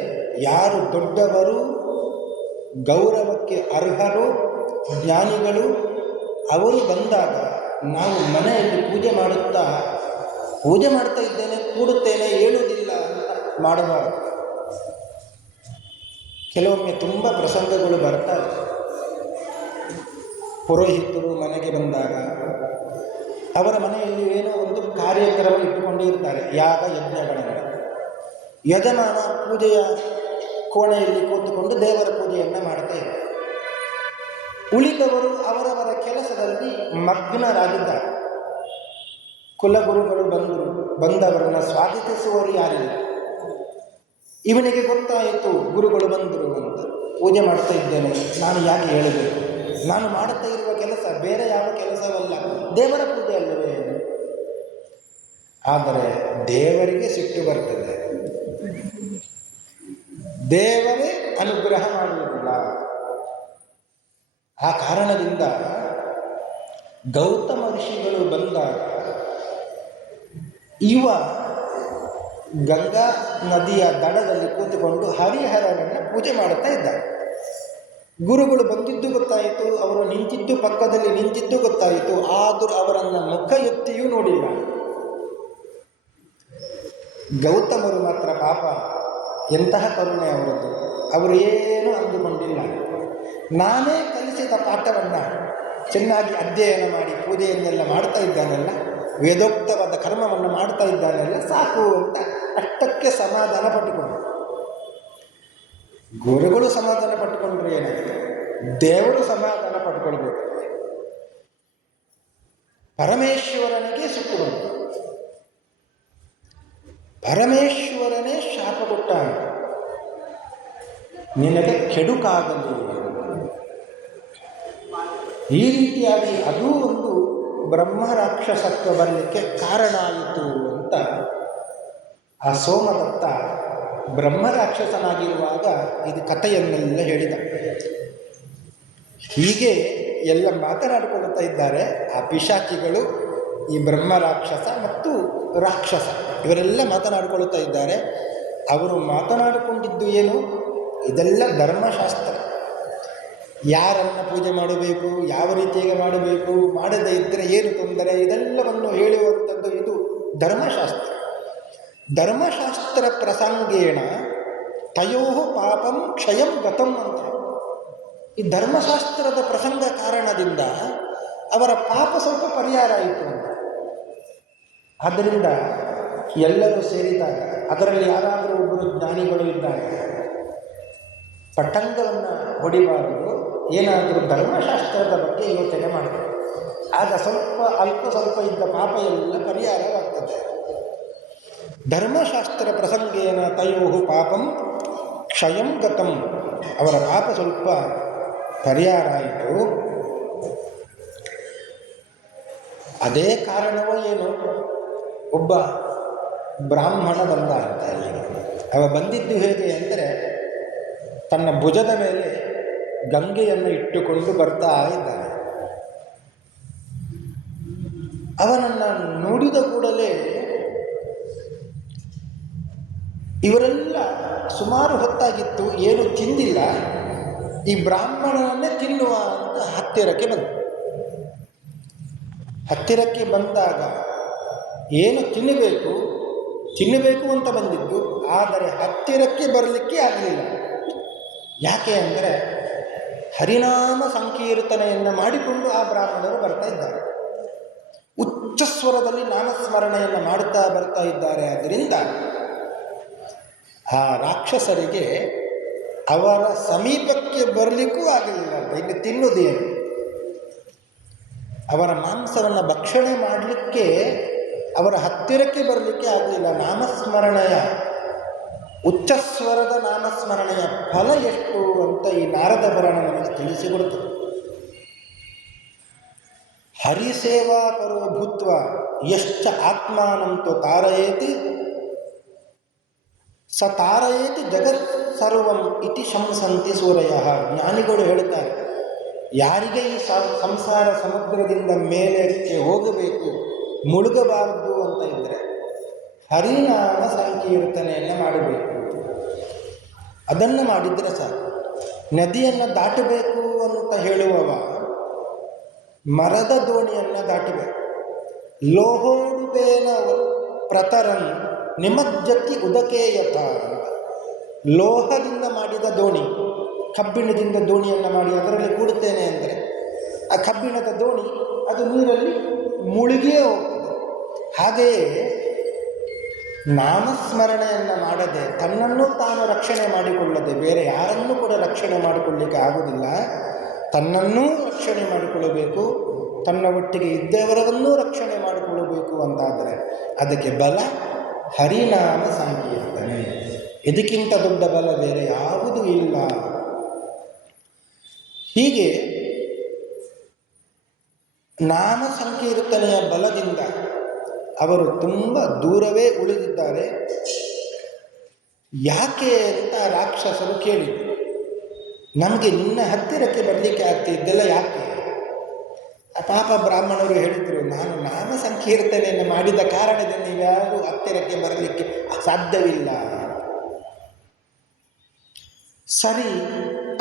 ಯಾರು ದೊಡ್ಡವರು, ಗೌರವಕ್ಕೆ ಅರ್ಹರು, ಜ್ಞಾನಿಗಳು, ಅವರು ಬಂದಾಗ ನಾವು ಮನೆಯಲ್ಲಿ ಪೂಜೆ ಮಾಡ್ತಾ ಇದ್ದೇನೆ, ಕೂಡುತ್ತೇನೆ, ಹೇಳುವುದಿಲ್ಲ ಅಂತ ಮಾಡಬಾರದು. ಕೆಲವೊಮ್ಮೆ ತುಂಬ ಪ್ರಸಂಗಗಳು ಬರ್ತಾರೆ. ಪುರೋಹಿತರು ಮನೆಗೆ ಬಂದಾಗ ಅವರ ಮನೆಯಲ್ಲಿ ಏನೋ ಒಂದು ಕಾರ್ಯಕ್ರಮ ಇಟ್ಟುಕೊಂಡಿರ್ತಾರೆ, ಯಾಗ ಯಜ್ಞಗಳನ್ನು. ಯಜಮಾನ ಪೂಜೆಯ ಕೋಣೆಯಲ್ಲಿ ಕೂತುಕೊಂಡು ದೇವರ ಪೂಜೆಯನ್ನು ಮಾಡ್ತಾ ಇದ್ದಾರೆ. ಉಳಿದವರು ಅವರವರ ಕೆಲಸದಲ್ಲಿ ಮಗ್ನರಾಗಿದ್ದಾರೆ. ಕುಲಗುರುಗಳು ಬಂದವರನ್ನು ಸ್ವಾಗತಿಸುವವರು ಯಾರಿಲ್ಲ. ಇವನಿಗೆ ಗೊತ್ತಾಯಿತು ಗುರುಗಳು ಬಂದರು ಅಂತ. ಪೂಜೆ ಮಾಡ್ತಾ ಇದ್ದೇನೆ, ನಾನು ಯಾಕೆ ಹೇಳಬೇಕು? ನಾನು ಮಾಡುತ್ತಾ ಇರುವ ಕೆಲಸ ಬೇರೆ ಯಾವ ಕೆಲಸವಲ್ಲ, ದೇವರ ಪೂಜೆ ಅಲ್ಲವೇ? ಆದರೆ ದೇವರಿಗೆ ಸಿಟ್ಟು ಬರ್ತದೆ, ದೇವರೇ ಅನುಗ್ರಹ ಮಾಡುವುದಿಲ್ಲ. ಆ ಕಾರಣದಿಂದ ಗೌತಮ ಋಷಿಗಳು ಬಂದಾಗ ಇವ ಗಂಗಾ ನದಿಯ ದಡದಲ್ಲಿ ಕೂತುಕೊಂಡು ಹರಿಹರನನ್ನು ಪೂಜೆ ಮಾಡುತ್ತಾ ಇದ್ದಾರೆ. ಗುರುಗಳು ಬಂದಿದ್ದು ಗೊತ್ತಾಯಿತು, ಅವರು ನಿಂತಿದ್ದು ಪಕ್ಕದಲ್ಲಿ ನಿಂತಿದ್ದು ಗೊತ್ತಾಯಿತು, ಆದರೂ ಅವರನ್ನು ಮುಖ ಎತ್ತಿಯೂ ನೋಡಿಲ್ಲ. ಗೌತಮರು ಮಾತ್ರ ಪಾಪ, ಎಂತಹ ಕರುಣೆ ಅವರದ್ದು, ಅವರು ಏನೂ ಅಂದುಕೊಂಡಿಲ್ಲ. ನಾನೇ ಕಲಿಸಿದ ಪಾಠವನ್ನು ಚೆನ್ನಾಗಿ ಅಧ್ಯಯನ ಮಾಡಿ ಪೂಜೆಯನ್ನೆಲ್ಲ ಮಾಡ್ತಾ ಇದ್ದಾನಲ್ಲ, ವೇದೋಕ್ತವಾದ ಕರ್ಮವನ್ನು ಮಾಡ್ತಾ ಇದ್ದಾನಲ್ಲ, ಸಾಕು ಅಂತ ಅಷ್ಟಕ್ಕೆ ಸಮಾಧಾನ ಪಟ್ಟುಕೊಂಡು. ಗುರುಗಳು ಸಮಾಧಾನ ಪಟ್ಟುಕೊಂಡ್ರೆ ಏನಾಗಿದೆ, ದೇವರು ಸಮಾಧಾನ ಪಟ್ಟುಕೊಳ್ಬೇಕು. ಪರಮೇಶ್ವರನಿಗೆ ಸಿಟ್ಟು ಬಂತು. ಪರಮೇಶ್ವರನೇ ಶಾಪ ಕೊಟ್ಟ. ನಿನಗೆ ಕೆಡುಕಾಗಲಿ. ಈ ರೀತಿಯಾಗಿ ಅದೂ ಒಂದು ಬ್ರಹ್ಮ ರಾಕ್ಷಸತ್ವ ಬರಲಿಕ್ಕೆ ಕಾರಣ ಆಯಿತು ಅಂತ ಆ ಸೋಮದತ್ತ ಬ್ರಹ್ಮ ರಾಕ್ಷಸನಾಗಿರುವಾಗ ಇದು ಕಥೆಯನ್ನೆಲ್ಲ ಹೇಳಿದ. ಹೀಗೆ ಎಲ್ಲ ಮಾತನಾಡಿಕೊಳ್ಳುತ್ತಾ ಇದ್ದಾರೆ ಆ ಪಿಶಾಚಿಗಳು, ಈ ಬ್ರಹ್ಮ ರಾಕ್ಷಸ ಮತ್ತು ರಾಕ್ಷಸ ಇವರೆಲ್ಲ ಮಾತನಾಡಿಕೊಳ್ಳುತ್ತಾ ಇದ್ದಾರೆ. ಅವರು ಮಾತನಾಡಿಕೊಂಡಿದ್ದು ಏನು? ಇದೆಲ್ಲ ಧರ್ಮಶಾಸ್ತ್ರ. ಯಾರನ್ನು ಪೂಜೆ ಮಾಡಬೇಕು, ಯಾವ ರೀತಿಯಾಗಿ ಮಾಡಬೇಕು, ಮಾಡದೇ ಇದ್ದರೆ ಏನು ತೊಂದರೆ, ಇದೆಲ್ಲವನ್ನು ಹೇಳುವಂಥದ್ದು ಇದು ಧರ್ಮಶಾಸ್ತ್ರ. ಧರ್ಮಶಾಸ್ತ್ರ ಪ್ರಸಂಗೇಣ ತಯೋ ಪಾಪಂ ಕ್ಷಯಂ ಗತಂ ಅಂತ. ಈ ಧರ್ಮಶಾಸ್ತ್ರದ ಪ್ರಸಂಗ ಕಾರಣದಿಂದ ಅವರ ಪಾಪ ಸ್ವಲ್ಪ ಪರಿಹಾರ ಆಯಿತು ಅಂತ. ಆದ್ದರಿಂದ ಎಲ್ಲರೂ ಸೇರಿದಾಗ ಅದರಲ್ಲಿ ಯಾರಾದರೂ ಒಬ್ಬರು ಜ್ಞಾನಿಗಳು ಇದ್ದಾಗ ಪಟ್ಟಂಗವನ್ನು ಹೊಡಿಬಾರದು, ಏನಾದರೂ ಧರ್ಮಶಾಸ್ತ್ರದ ಬಗ್ಗೆ ಯೋಚನೆ ಮಾಡಬೇಕು. ಆಗ ಸ್ವಲ್ಪ ಇದ್ದ ಪಾಪ ಎಲ್ಲ ಪರಿಹಾರವಾಗ್ತದೆ. ಧರ್ಮಶಾಸ್ತ್ರ ಪ್ರಸಂಗೇನ ತಯೋ ಪಾಪಂ ಕ್ಷಯಂ ಗತಂ, ಅವರ ಪಾಪ ಸ್ವಲ್ಪ ಪರಿಹಾರ ಆಯಿತು. ಅದೇ ಕಾರಣವೋ ಏನು, ಒಬ್ಬ ಬ್ರಾಹ್ಮಣ ಬಂದ ಅಂತ ಅಲ್ಲಿ. ಅವ ಬಂದಿದ್ದು ಹೇಗೆ ಅಂದರೆ ತನ್ನ ಭುಜದ ಮೇಲೆ ಗಂಗೆಯನ್ನು ಇಟ್ಟುಕೊಂಡು ಬರ್ತಾ ಇದ್ದಾನೆ. ಅವನನ್ನು ನೋಡಿದ ಕೂಡಲೇ ಇವರೆಲ್ಲ ಸುಮಾರು ಹೊತ್ತಾಗಿತ್ತು, ಏನು ತಿಂದಿಲ್ಲ, ಈ ಬ್ರಾಹ್ಮಣನನ್ನೇ ತಿನ್ನುವ ಅಂತ ಹತ್ತಿರಕ್ಕೆ ಬಂದ. ಹತ್ತಿರಕ್ಕೆ ಬಂದಾಗ ಏನು ತಿನ್ನಬೇಕು ಅಂತ ಬಂದಿದ್ದು, ಆದರೆ ಹತ್ತಿರಕ್ಕೆ ಬರಲಿಕ್ಕೆ ಆಗಲಿಲ್ಲ. ಯಾಕೆ ಅಂದರೆ ಹರಿನಾಮ ಸಂಕೀರ್ತನೆಯನ್ನು ಮಾಡಿಕೊಂಡು ಆ ಬ್ರಾಹ್ಮಣರು ಬರ್ತಾ ಇದ್ದಾರೆ, ಉಚ್ಚಸ್ವರದಲ್ಲಿ ನಾಮಸ್ಮರಣೆಯನ್ನು ಮಾಡುತ್ತಾ ಬರ್ತಾ ಇದ್ದಾರೆ. ಆದ್ದರಿಂದ ಆ ರಾಕ್ಷಸರಿಗೆ ಅವರ ಸಮೀಪಕ್ಕೆ ಬರಲಿಕ್ಕೂ ಆಗಲಿಲ್ಲ. ಇನ್ನು ತಿನ್ನುವುದೇನು, ಅವರ ಮಾಂಸವನ್ನು ಭಕ್ಷಣೆ ಮಾಡಲಿಕ್ಕೆ ಅವರ ಹತ್ತಿರಕ್ಕೆ ಬರಲಿಕ್ಕೆ ಆಗಲಿಲ್ಲ. ನಾಮಸ್ಮರಣೆಯ ಉಚ್ಚಸ್ವರದ ನಾಮಸ್ಮರಣೆಯ ಫಲ ಎಷ್ಟು ಅಂತ ಈ ನಾರದ ಪುರಾಣ ನಮಗೆ ತಿಳಿಸಿಕೊಡುತ್ತದೆ. ಹರಿಸೇವಾ ಪರೋ ಭೂತ್ವ ಯಶ್ಚ ಆತ್ಮಾನಂತೋ ತಾರಯೇತಿ ಸ ತಾರಯೇತಿ ಜಗತ್ ಸರ್ವಂ ಇತಿ ಶಂಸಂತಿ ಸೂರಯ. ಜ್ಞಾನಿಗಳು ಹೇಳುತ್ತಾರೆ, ಯಾರಿಗೆ ಈ ಸಂಸಾರ ಸಮುದ್ರದಿಂದ ಮೇಲಕ್ಕೆ ಹೋಗಬೇಕು, ಮುಳುಗಬಾರದು ಅಂತ ಇದ್ದರೆ ಹರಿನಾಮ ಸಂಕೀರ್ತನೆಯನ್ನು ಮಾಡಬೇಕು. ಅದನ್ನು ಮಾಡಿದರೆ ಸಾಕು. ನದಿಯನ್ನು ದಾಟಬೇಕು ಅಂತ ಹೇಳುವವ ಮರದ ದೋಣಿಯನ್ನು ದಾಟಬೇಕು. ಲೋಹೋಡುಬೇನ ಪ್ರತರನ್ ನಿಮಜ್ಜತಿ ಉದಕೇಯತ ಅಂತ. ಲೋಹದಿಂದ ಮಾಡಿದ ದೋಣಿ, ಕಬ್ಬಿಣದಿಂದ ದೋಣಿಯನ್ನು ಮಾಡಿ ಅದರಲ್ಲಿ ಕೂಡುತ್ತೇನೆ ಅಂದರೆ ಆ ಕಬ್ಬಿಣದ ದೋಣಿ ಅದು ನೀರಲ್ಲಿ ಮುಳುಗಿಯೇ ಹೋಗ್ತದೆ. ಹಾಗೆಯೇ ನಾಮಸ್ಮರಣೆಯನ್ನು ಮಾಡದೆ, ತನ್ನನ್ನು ತಾನು ರಕ್ಷಣೆ ಮಾಡಿಕೊಳ್ಳದೆ ಬೇರೆ ಯಾರನ್ನೂ ಕೂಡ ರಕ್ಷಣೆ ಮಾಡಿಕೊಳ್ಳಲಿಕ್ಕೆ ಆಗುವುದಿಲ್ಲ. ತನ್ನನ್ನೂ ರಕ್ಷಣೆ ಮಾಡಿಕೊಳ್ಳಬೇಕು, ತನ್ನ ಒಟ್ಟಿಗೆ ಇದ್ದವರನ್ನೂ ರಕ್ಷಣೆ ಮಾಡಿಕೊಳ್ಳಬೇಕು ಅಂತಾದರೆ ಅದಕ್ಕೆ ಬಲ ಹರಿನಾಮ ಸಂಕೀರ್ತನೆ. ಇದಕ್ಕಿಂತ ದೊಡ್ಡ ಬಲ ಬೇರೆ ಯಾವುದೂ ಇಲ್ಲ. ಹೀಗೆ ನಾಮ ಸಂಕೀರ್ತನೆಯ ಬಲದಿಂದ ಅವರು ತುಂಬ ದೂರವೇ ಉಳಿದಿದ್ದಾರೆ. ಯಾಕೆ ಅಂತ ರಾಕ್ಷಸರು ಕೇಳಿದರು. ನಮಗೆ ನಿನ್ನ ಹತ್ತಿರಕ್ಕೆ ಬರಲಿಕ್ಕೆ ಆಗ್ತಿದ್ದೆಲ್ಲ ಯಾಕೆ? ಆ ಪಾಪ ಬ್ರಾಹ್ಮಣರು ಹೇಳಿದರು, ನಾನು ನಾಮ ಸಂಕೀರ್ತನೆಯನ್ನು ಮಾಡಿದ ಕಾರಣದಿಂದ ನೀವ್ಯಾರೂ ಹತ್ತಿರಕ್ಕೆ ಬರಲಿಕ್ಕೆ ಸಾಧ್ಯವಿಲ್ಲ. ಸರಿ,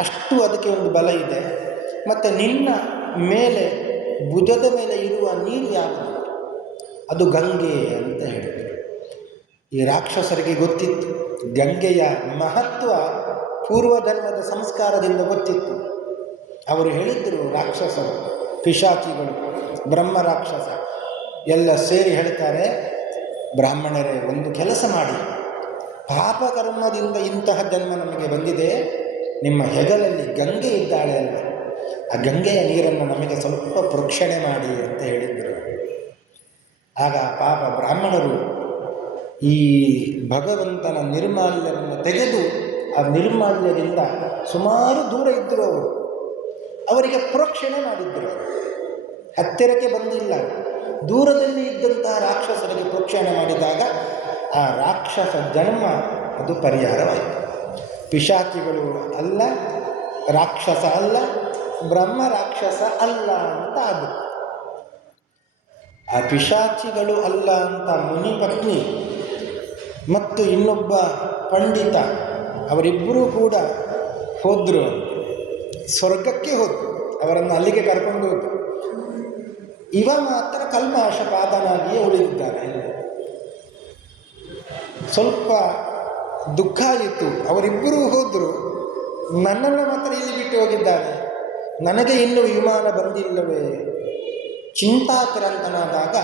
ಅಷ್ಟು ಅದಕ್ಕೆ ಒಂದು ಬಲ ಇದೆ. ಮತ್ತು ನಿನ್ನ ಮೇಲೆ ಭುಜದ ಮೇಲೆ ಇರುವ ನೀರು ಯಾವುದು? ಅದು ಗಂಗೆ ಅಂತ ಹೇಳಿದರು. ಈ ರಾಕ್ಷಸರಿಗೆ ಗೊತ್ತಿತ್ತು, ಗಂಗೆಯ ಮಹತ್ವ ಪೂರ್ವಜನ್ಮದ ಸಂಸ್ಕಾರದಿಂದ ಗೊತ್ತಿತ್ತು. ಅವರು ಹೇಳಿದ್ದರು, ರಾಕ್ಷಸರು, ಪಿಶಾಚಿಗಳು, ಬ್ರಹ್ಮ ರಾಕ್ಷಸ ಎಲ್ಲ ಸೇರಿ ಹೇಳ್ತಾರೆ, ಬ್ರಾಹ್ಮಣರೇ ಒಂದು ಕೆಲಸ ಮಾಡಿ, ಪಾಪಕರ್ಮದಿಂದ ಇಂತಹ ಜನ್ಮ ನಮಗೆ ಬಂದಿದೆ, ನಿಮ್ಮ ಹೆಗಲಲ್ಲಿ ಗಂಗೆ ಇದ್ದಾಳೆ ಅಲ್ಲ, ಆ ಗಂಗೆಯ ನೀರನ್ನು ನಮಗೆ ಸ್ವಲ್ಪ ಪ್ರೋಕ್ಷಣೆ ಮಾಡಿ ಅಂತ ಹೇಳಿದರು. ಆಗ ಪಾಪ ಬ್ರಾಹ್ಮಣರು ಈ ಭಗವಂತನ ನಿರ್ಮಾಲ್ಯವನ್ನು ತೆಗೆದು ಆ ನಿರ್ಮಾಲ್ಯದಿಂದ ಸುಮಾರು ದೂರ ಇದ್ದರು ಅವರು. ಅವರಿಗೆ ಪ್ರೋಕ್ಷಣೆ ಮಾಡಿದ್ದರು. ಹತ್ತಿರಕ್ಕೆ ಬಂದಿಲ್ಲ. ದೂರದಲ್ಲಿ ಇದ್ದಂತಹ ರಾಕ್ಷಸರಿಗೆ ಪ್ರೋಕ್ಷಣೆ ಮಾಡಿದಾಗ ಆ ರಾಕ್ಷಸ ಜನ್ಮ ಅದು ಪರಿಹಾರವಾಯಿತು. ಪಿಶಾಚಿಗಳು ಅಲ್ಲ, ರಾಕ್ಷಸ ಅಲ್ಲ, ಬ್ರಹ್ಮ ರಾಕ್ಷಸ ಅಲ್ಲ ಅಂತ ಅದು. ಆ ಪಿಶಾಚಿಗಳು ಅಲ್ಲ ಅಂತ ಮುನಿ ಪತ್ನಿ ಮತ್ತು ಇನ್ನೊಬ್ಬ ಪಂಡಿತ ಅವರಿಬ್ಬರೂ ಕೂಡ ಹೋದರು, ಸ್ವರ್ಗಕ್ಕೆ ಹೋದರು. ಅವರನ್ನು ಅಲ್ಲಿಗೆ ಕರ್ಕೊಂಡು ಹೋದರು. ಇವ ಮಾತ್ರ ಕಲ್ಮಾಶಪಾತನಾಗಿಯೇ ಉಳಿದಿದ್ದಾನೆ. ಸ್ವಲ್ಪ ದುಃಖ ಆಯಿತು. ಅವರಿಬ್ಬರೂ ಹೋದರು, ನನ್ನನ್ನು ಮಾತ್ರ ಇಲ್ಲಿ ಬಿಟ್ಟು ಹೋಗಿದ್ದಾರೆ, ನನಗೆ ಇನ್ನೂ ವಿಮಾನ ಬಂದಿಲ್ಲವೇ? ಚಿಂತಾಕ್ರಾಂತನಾದಾಗ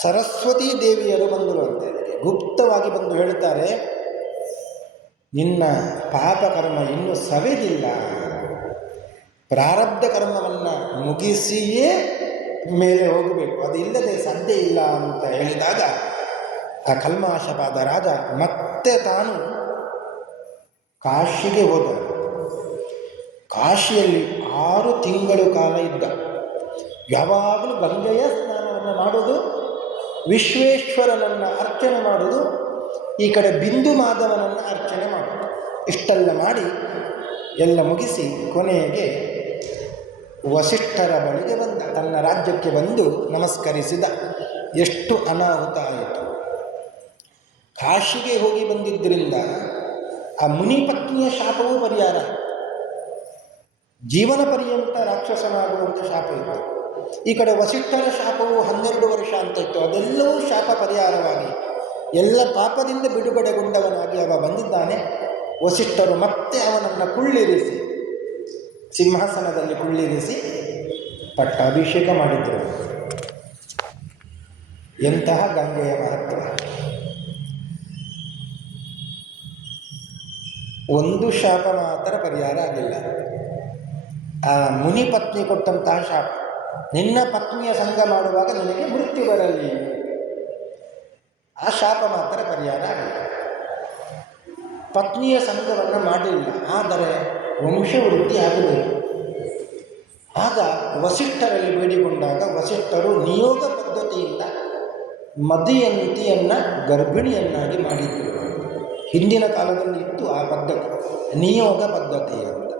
ಸರಸ್ವತೀ ದೇವಿಯರು ಬಂದರು ಅಂತ ಗುಪ್ತವಾಗಿ ಬಂದು ಹೇಳ್ತಾರೆ, ನಿನ್ನ ಪಾಪಕರ್ಮ ಇನ್ನೂ ಸವೆದಿಲ್ಲ, ಪ್ರಾರಬ್ಧ ಕರ್ಮವನ್ನು ಮುಗಿಸಿಯೇ ಮೇಲೆ ಹೋಗಬೇಕು, ಅದು ಇಲ್ಲದೆ ಸಾಧ್ಯ ಇಲ್ಲ ಅಂತ ಹೇಳಿದಾಗ ಆ ಕಲ್ಮಾಶಪಾದ ರಾಜ ಮತ್ತೆ ತಾನು ಕಾಶಿಗೆ ಹೋದ. ಕಾಶಿಯಲ್ಲಿ 6 ತಿಂಗಳು ಕಾಲ ಇದ್ದ. ಯಾವಾಗಲೂ ಗಂಗೆಯ ಸ್ನಾನವನ್ನು ಮಾಡೋದು, ವಿಶ್ವೇಶ್ವರನನ್ನು ಅರ್ಚನೆ ಮಾಡೋದು, ಈ ಕಡೆ ಬಿಂದು ಮಾಧವನನ್ನು ಅರ್ಚನೆ ಮಾಡೋದು. ಇಷ್ಟೆಲ್ಲ ಮಾಡಿ ಎಲ್ಲ ಮುಗಿಸಿ ಕೊನೆಗೆ ವಸಿಷ್ಠರ ಬಳಿಗೆ ಬಂದ. ತನ್ನ ರಾಜ್ಯಕ್ಕೆ ಬಂದು ನಮಸ್ಕರಿಸಿದ. ಎಷ್ಟು ಅನಾಹುತ ಆಯಿತು. ಕಾಶಿಗೆ ಹೋಗಿ ಬಂದಿದ್ದರಿಂದ ಆ ಮುನಿ ಪತ್ನಿಯ ಶಾಪವೂ ಪರಿಹಾರ. ಜೀವನ ಪರ್ಯಂತ ರಾಕ್ಷಸನಾಗುವಂಥ ಶಾಪ ಇತ್ತು. ಈ ಕಡೆ ವಸಿಷ್ಠರ ಶಾಪವು 12 ವರ್ಷ ಅಂತ ಇತ್ತು. ಅದೆಲ್ಲವೂ ಶಾಪ ಪರಿಹಾರವಾಗಿ ಎಲ್ಲ ಪಾಪದಿಂದ ಬಿಡುಗಡೆಗೊಂಡವನಾಗಿ ಅವ ಬಂದಿದ್ದಾನೆ. ವಸಿಷ್ಠರು ಮತ್ತೆ ಅವನನ್ನು ಕುಳ್ಳಿರಿಸಿ, ಸಿಂಹಾಸನದಲ್ಲಿ ಕುಳ್ಳಿರಿಸಿ ಪಟ್ಟಾಭಿಷೇಕ ಮಾಡಿದರು. ಎಂತಹ ಗಂಗೆಯ ಮಹತ್ವ! ಒಂದು ಶಾಪ ಮಾತ್ರ ಪರಿಹಾರ ಆಗಿಲ್ಲ. ಆ ಮುನಿ ಪತ್ನಿ ಕೊಟ್ಟಂತಹ ಶಾಪ, ನಿನ್ನ ಪತ್ನಿಯ ಸಂಘ ಮಾಡುವಾಗ ನಿನಗೆ ಮೃತ್ಯು ಬರಲಿ, ಆ ಶಾಪ ಮಾತ್ರ ಪರಿಹಾರ ಆಗಿಲ್ಲ. ಪತ್ನಿಯ ಸಂಘವನ್ನು ಮಾಡಲಿಲ್ಲ, ಆದರೆ ವಂಶವೃದ್ಧಿ ಆಗಬೇಕು. ಆಗ ವಸಿಷ್ಠರಲ್ಲಿ ಬೇಡಿಕೊಂಡಾಗ ವಸಿಷ್ಠರು ನಿಯೋಗ ಪದ್ಧತಿಯಿಂದ ಮದಯಂತಿಯನ್ನು ಗರ್ಭಿಣಿಯನ್ನಾಗಿ ಮಾಡಿದ್ದರು. ಹಿಂದಿನ ಕಾಲದಲ್ಲಿ ಇತ್ತು ಆ ಪದ್ಧತಿ, ನಿಯೋಗ ಪದ್ಧತಿ ಅಂತ.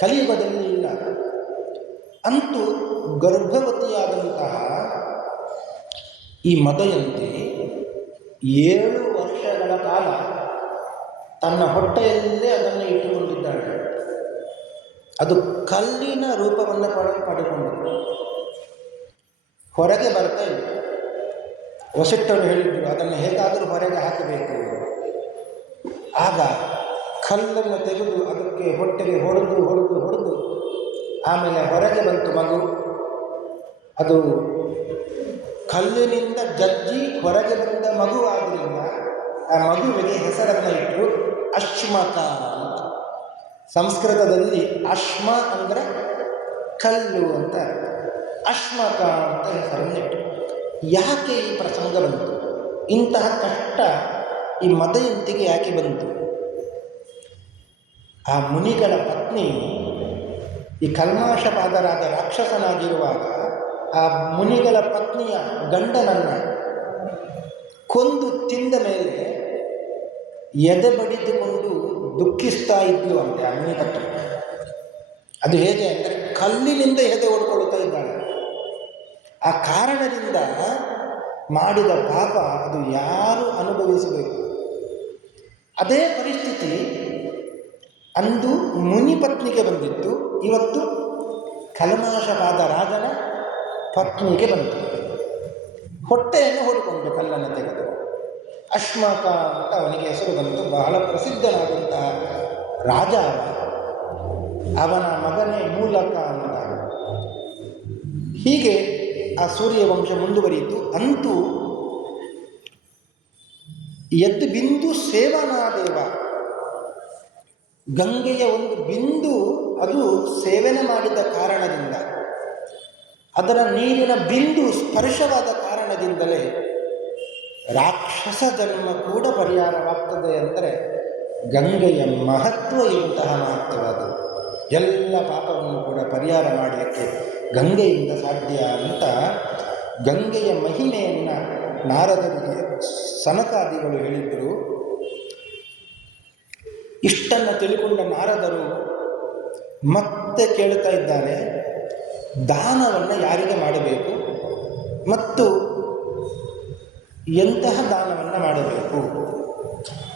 ಕಲಿಯುಗದಲ್ಲಿ ಇಲ್ಲ. ಅಂತೂ ಗರ್ಭವತಿಯಾದಂತಹ ಈ ಮದಯಂತಿ 7 ವರ್ಷಗಳ ಕಾಲ ತನ್ನ ಹೊಟ್ಟೆಯಲ್ಲೇ ಅದನ್ನು ಇಟ್ಟುಕೊಂಡಿದ್ದಾಳೆ. ಅದು ಕಲ್ಲಿನ ರೂಪವನ್ನು ಪಡೆದುಕೊಂಡಿದ್ದು, ಹೊರಗೆ ಬರ್ತಾ ಇಲ್ಲ. ವಸಿಷ್ಠರು ಹೇಳಿದ್ರು ಅದನ್ನು ಹೇಗಾದರೂ ಹೊರಗೆ ಹಾಕಬೇಕು. ಆಗ ಕಲ್ಲನ್ನು ತೆಗೆದು ಅದಕ್ಕೆ ಹೊಟ್ಟೆಗೆ ಹೊಡೆದು ಆಮೇಲೆ ಹೊರಗೆ ಬಂತು ಮಗು. ಅದು ಕಲ್ಲಿನಿಂದ ಜಜ್ಜಿ ಹೊರಗೆ ಬಂದ ಮಗು ಆದ್ದರಿಂದ ಆ ಮಗುವಿಗೆ ಹೆಸರನ್ನು ಇಟ್ಟರು ಅಶ್ಮಕ ಅಂತ. ಸಂಸ್ಕೃತದಲ್ಲಿ ಅಶ್ಮ ಅಂದರೆ ಕಲ್ಲು ಅಂತ, ಅಶ್ಮಕ ಅಂತ ಹೆಸರನ್ನಿಟ್ಟರು. ಯಾಕೆ ಈ ಪ್ರಸಂಗ ಬಂತು? ಇಂತಹ ಕಷ್ಟ ಈ ಮದಯಂತಿಗೆ ಯಾಕೆ ಬಂತು? ಆ ಮುನಿಗಳ ಪತ್ನಿ ಈ ಕಲ್ಮಾಶಪಾದರಾದ ರಾಕ್ಷಸನಾಗಿರುವಾಗ ಆ ಮುನಿಗಳ ಪತ್ನಿಯ ಗಂಡನನ್ನು ಕೊಂದು ತಿಂದ ಮೇಲೆ ಎದೆ ಬಡಿದುಕೊಂಡು ದುಃಖಿಸ್ತಾ ಇದ್ಲು ಅಂತೆ ಆ ಮುನಿ ಪತ್ನಿ. ಅದು ಹೇಗೆ ಅಂದರೆ ಕಲ್ಲಿನಿಂದ ಎದೆ ಹೊಡ್ಕೊಳ್ತಾ ಇದ್ದಾಳೆ. ಆ ಕಾರಣದಿಂದ ಮಾಡಿದ ಪಾಪ ಅದು ಯಾರು ಅನುಭವಿಸಬೇಕು? ಅದೇ ಪರಿಸ್ಥಿತಿ ಅಂದು ಮುನಿ ಪತ್ನಿಗೆ ಬಂದಿತ್ತು, ಇವತ್ತು ಕಲ್ಮಾಶಪಾದ ರಾಜನ ಪತ್ನಿಗೆ ಬಂತು. ಹೊಟ್ಟೆಯನ್ನು ಹೊಡಿಕೊಂಡು ಕಲ್ಲನ್ನು ತೆಗೆದು ಅಶ್ಮಕ ಅಂತ ಅವನಿಗೆ ಹೆಸರು ಬಂತು. ಬಹಳ ಪ್ರಸಿದ್ಧನಾದಂತಹ ರಾಜ ಅವನ ಮಗನೇ ಮೂಲಕ ಅಂತ. ಹೀಗೆ ಆ ಸೂರ್ಯವಂಶ ಮುಂದುವರಿಯಿತು. ಅಂತೂ ಯದ್ ಬಿಂದು ಸೇವನಾದೇವ, ಗಂಗೆಯ ಒಂದು ಬಿಂದು ಅದು ಸೇವನೆ ಮಾಡಿದ ಕಾರಣದಿಂದ, ಅದರ ನೀರಿನ ಬಿಂದು ಸ್ಪರ್ಶವಾದ ಕಾರಣದಿಂದಲೇ ರಾಕ್ಷಸ ಜನ್ಮ ಕೂಡ ಪರಿಹಾರವಾಗ್ತದೆ ಅಂದರೆ ಗಂಗೆಯ ಮಹತ್ವ ಇಂತಹ ಮಹತ್ವವಾದದ್ದು. ಎಲ್ಲ ಪಾಪವನ್ನು ಕೂಡ ಪರಿಹಾರ ಮಾಡಲಿಕ್ಕೆ ಗಂಗೆಯಿಂದ ಸಾಧ್ಯ ಅಂತ ಗಂಗೆಯ ಮಹಿಮೆಯನ್ನು ನಾರದರಿಗೆ ಸನಕಾದಿಗಳು ಹೇಳಿದರು. ಇಷ್ಟನ್ನು ತಿಳ್ಕೊಂಡ ನಾರದರು ಮತ್ತೆ ಕೇಳ್ತಾ ಇದ್ದಾರೆ, ದಾನವನ್ನು ಯಾರಿಗೆ ಮಾಡಬೇಕು ಮತ್ತು ಎಂತಹ ದಾನವನ್ನು ಮಾಡಬೇಕು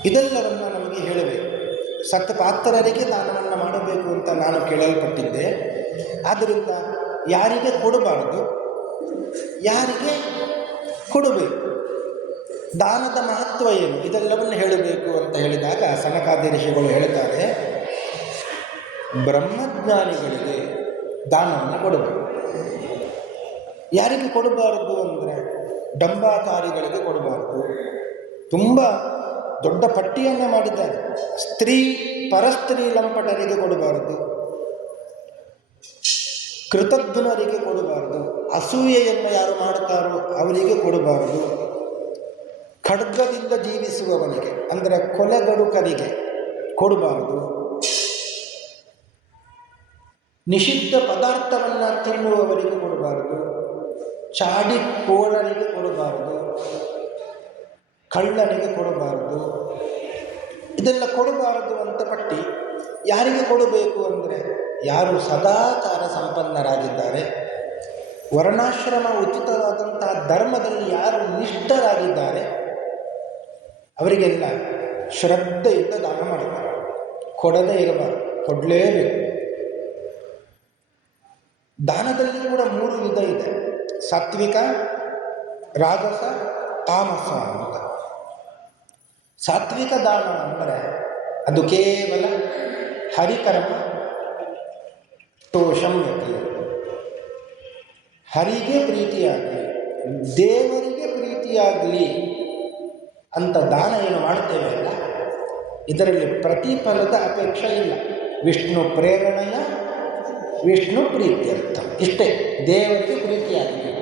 ಇದೆಲ್ಲವನ್ನು ನಮಗೆ ಹೇಳಬೇಕು. ಸತ್ತ ಪಾತ್ರರಿಗೆ ದಾನವನ್ನು ಮಾಡಬೇಕು ಅಂತ ನಾನು ಕೇಳಲ್ಪಟ್ಟಿದ್ದೆ. ಆದ್ದರಿಂದ ಯಾರಿಗೆ ಕೊಡಬಾರದು, ಯಾರಿಗೆ ಕೊಡಬೇಕು, ದಾನದ ಮಹತ್ವ ಏನು, ಇದೆಲ್ಲವನ್ನು ಹೇಳಬೇಕು ಅಂತ ಹೇಳಿದಾಗ ಸನಕಾದಿ ಋಷಿಗಳು ಹೇಳ್ತಾರೆ, ಬ್ರಹ್ಮಜ್ಞಾನಿಗಳಿಗೆ ದಾನವನ್ನು ಕೊಡಬೇಕು. ಯಾರಿಗೆ ಕೊಡಬಾರದು ಅಂದರೆ ಡಂಬಾಕಾರಿಗಳಿಗೆ ಕೊಡಬಾರದು. ತುಂಬ ದೊಡ್ಡ ಪಟ್ಟಿಯನ್ನು ಮಾಡಿದ್ದಾರೆ. ಪರಸ್ತ್ರೀ ಲಂಪಟರಿಗೆ ಕೊಡಬಾರದು, ಕೃತಜ್ಞರಿಗೆ ಕೊಡಬಾರದು, ಅಸೂಯೆಯನ್ನು ಯಾರು ಮಾಡುತ್ತಾರೋ ಅವರಿಗೆ ಕೊಡಬಾರದು, ಖಡ್ಗದಿಂದ ಜೀವಿಸುವವನಿಗೆ ಅಂದರೆ ಕೊಲೆಗಡುಕರಿಗೆ ಕೊಡಬಾರದು, ನಿಷಿದ್ಧ ಪದಾರ್ಥವನ್ನು ತಿನ್ನುವವರಿಗೆ ಕೊಡಬಾರದು, ಚಾಡಿಕೋರರಿಗೆ ಕೊಡಬಾರದು, ಕಳ್ಳನಿಗೆ ಕೊಡಬಾರದು. ಇದೆಲ್ಲ ಕೊಡಬಾರದು ಅಂತ ಪಟ್ಟಿ ಯಾರಿಗೆ ಕೊಡಬೇಕು ಅಂದರೆ ಯಾರು ಸದಾಚಾರ ಸಂಪನ್ನರಾಗಿದ್ದಾರೆ, ವರ್ಣಾಶ್ರಮ ಉಚಿತವಾದಂತಹ ಧರ್ಮದಲ್ಲಿ ಯಾರು ನಿಷ್ಠರಾಗಿದ್ದಾರೆ ಅವರಿಗೆಲ್ಲ ಶ್ರದ್ಧೆಯಿಂದ ದಾನ ಮಾಡಬೇಕು. ಕೊಡದೇ ಇರಬಾರದು, ಕೊಡಲೇಬೇಕು. ದಾನದಲ್ಲಿ ಕೂಡ 3 ವಿಧ ಇದೆ: ಸಾತ್ವಿಕ, ರಾಜಸ, ತಾಮಸ ಅಂತ. ಸಾತ್ವಿಕ ದಾನ ಅಂದರೆ ಅದು ಕೇವಲ ಹರಿಕರ್ಮ ತೋಷಮ್ಯತೆ, ಹರಿಗೆ ಪ್ರೀತಿಯಾಗಲಿ, ದೇವರಿಗೆ ಪ್ರೀತಿಯಾಗಲಿ ಅಂತ ದಾನ ಏನು ಮಾಡ್ತೇವೆ ಅಲ್ಲ, ಇದರಲ್ಲಿ ಪ್ರತಿಫಲದ ಅಪೇಕ್ಷೆ ಇಲ್ಲ. ವಿಷ್ಣು ಪ್ರೇರಣೆಯ ವಿಷ್ಣು ಪ್ರೀತ್ಯರ್ಥ, ಇಷ್ಟೇ. ದೇವರಿಗೆ ಪ್ರೀತಿಯಾಗಲಿ,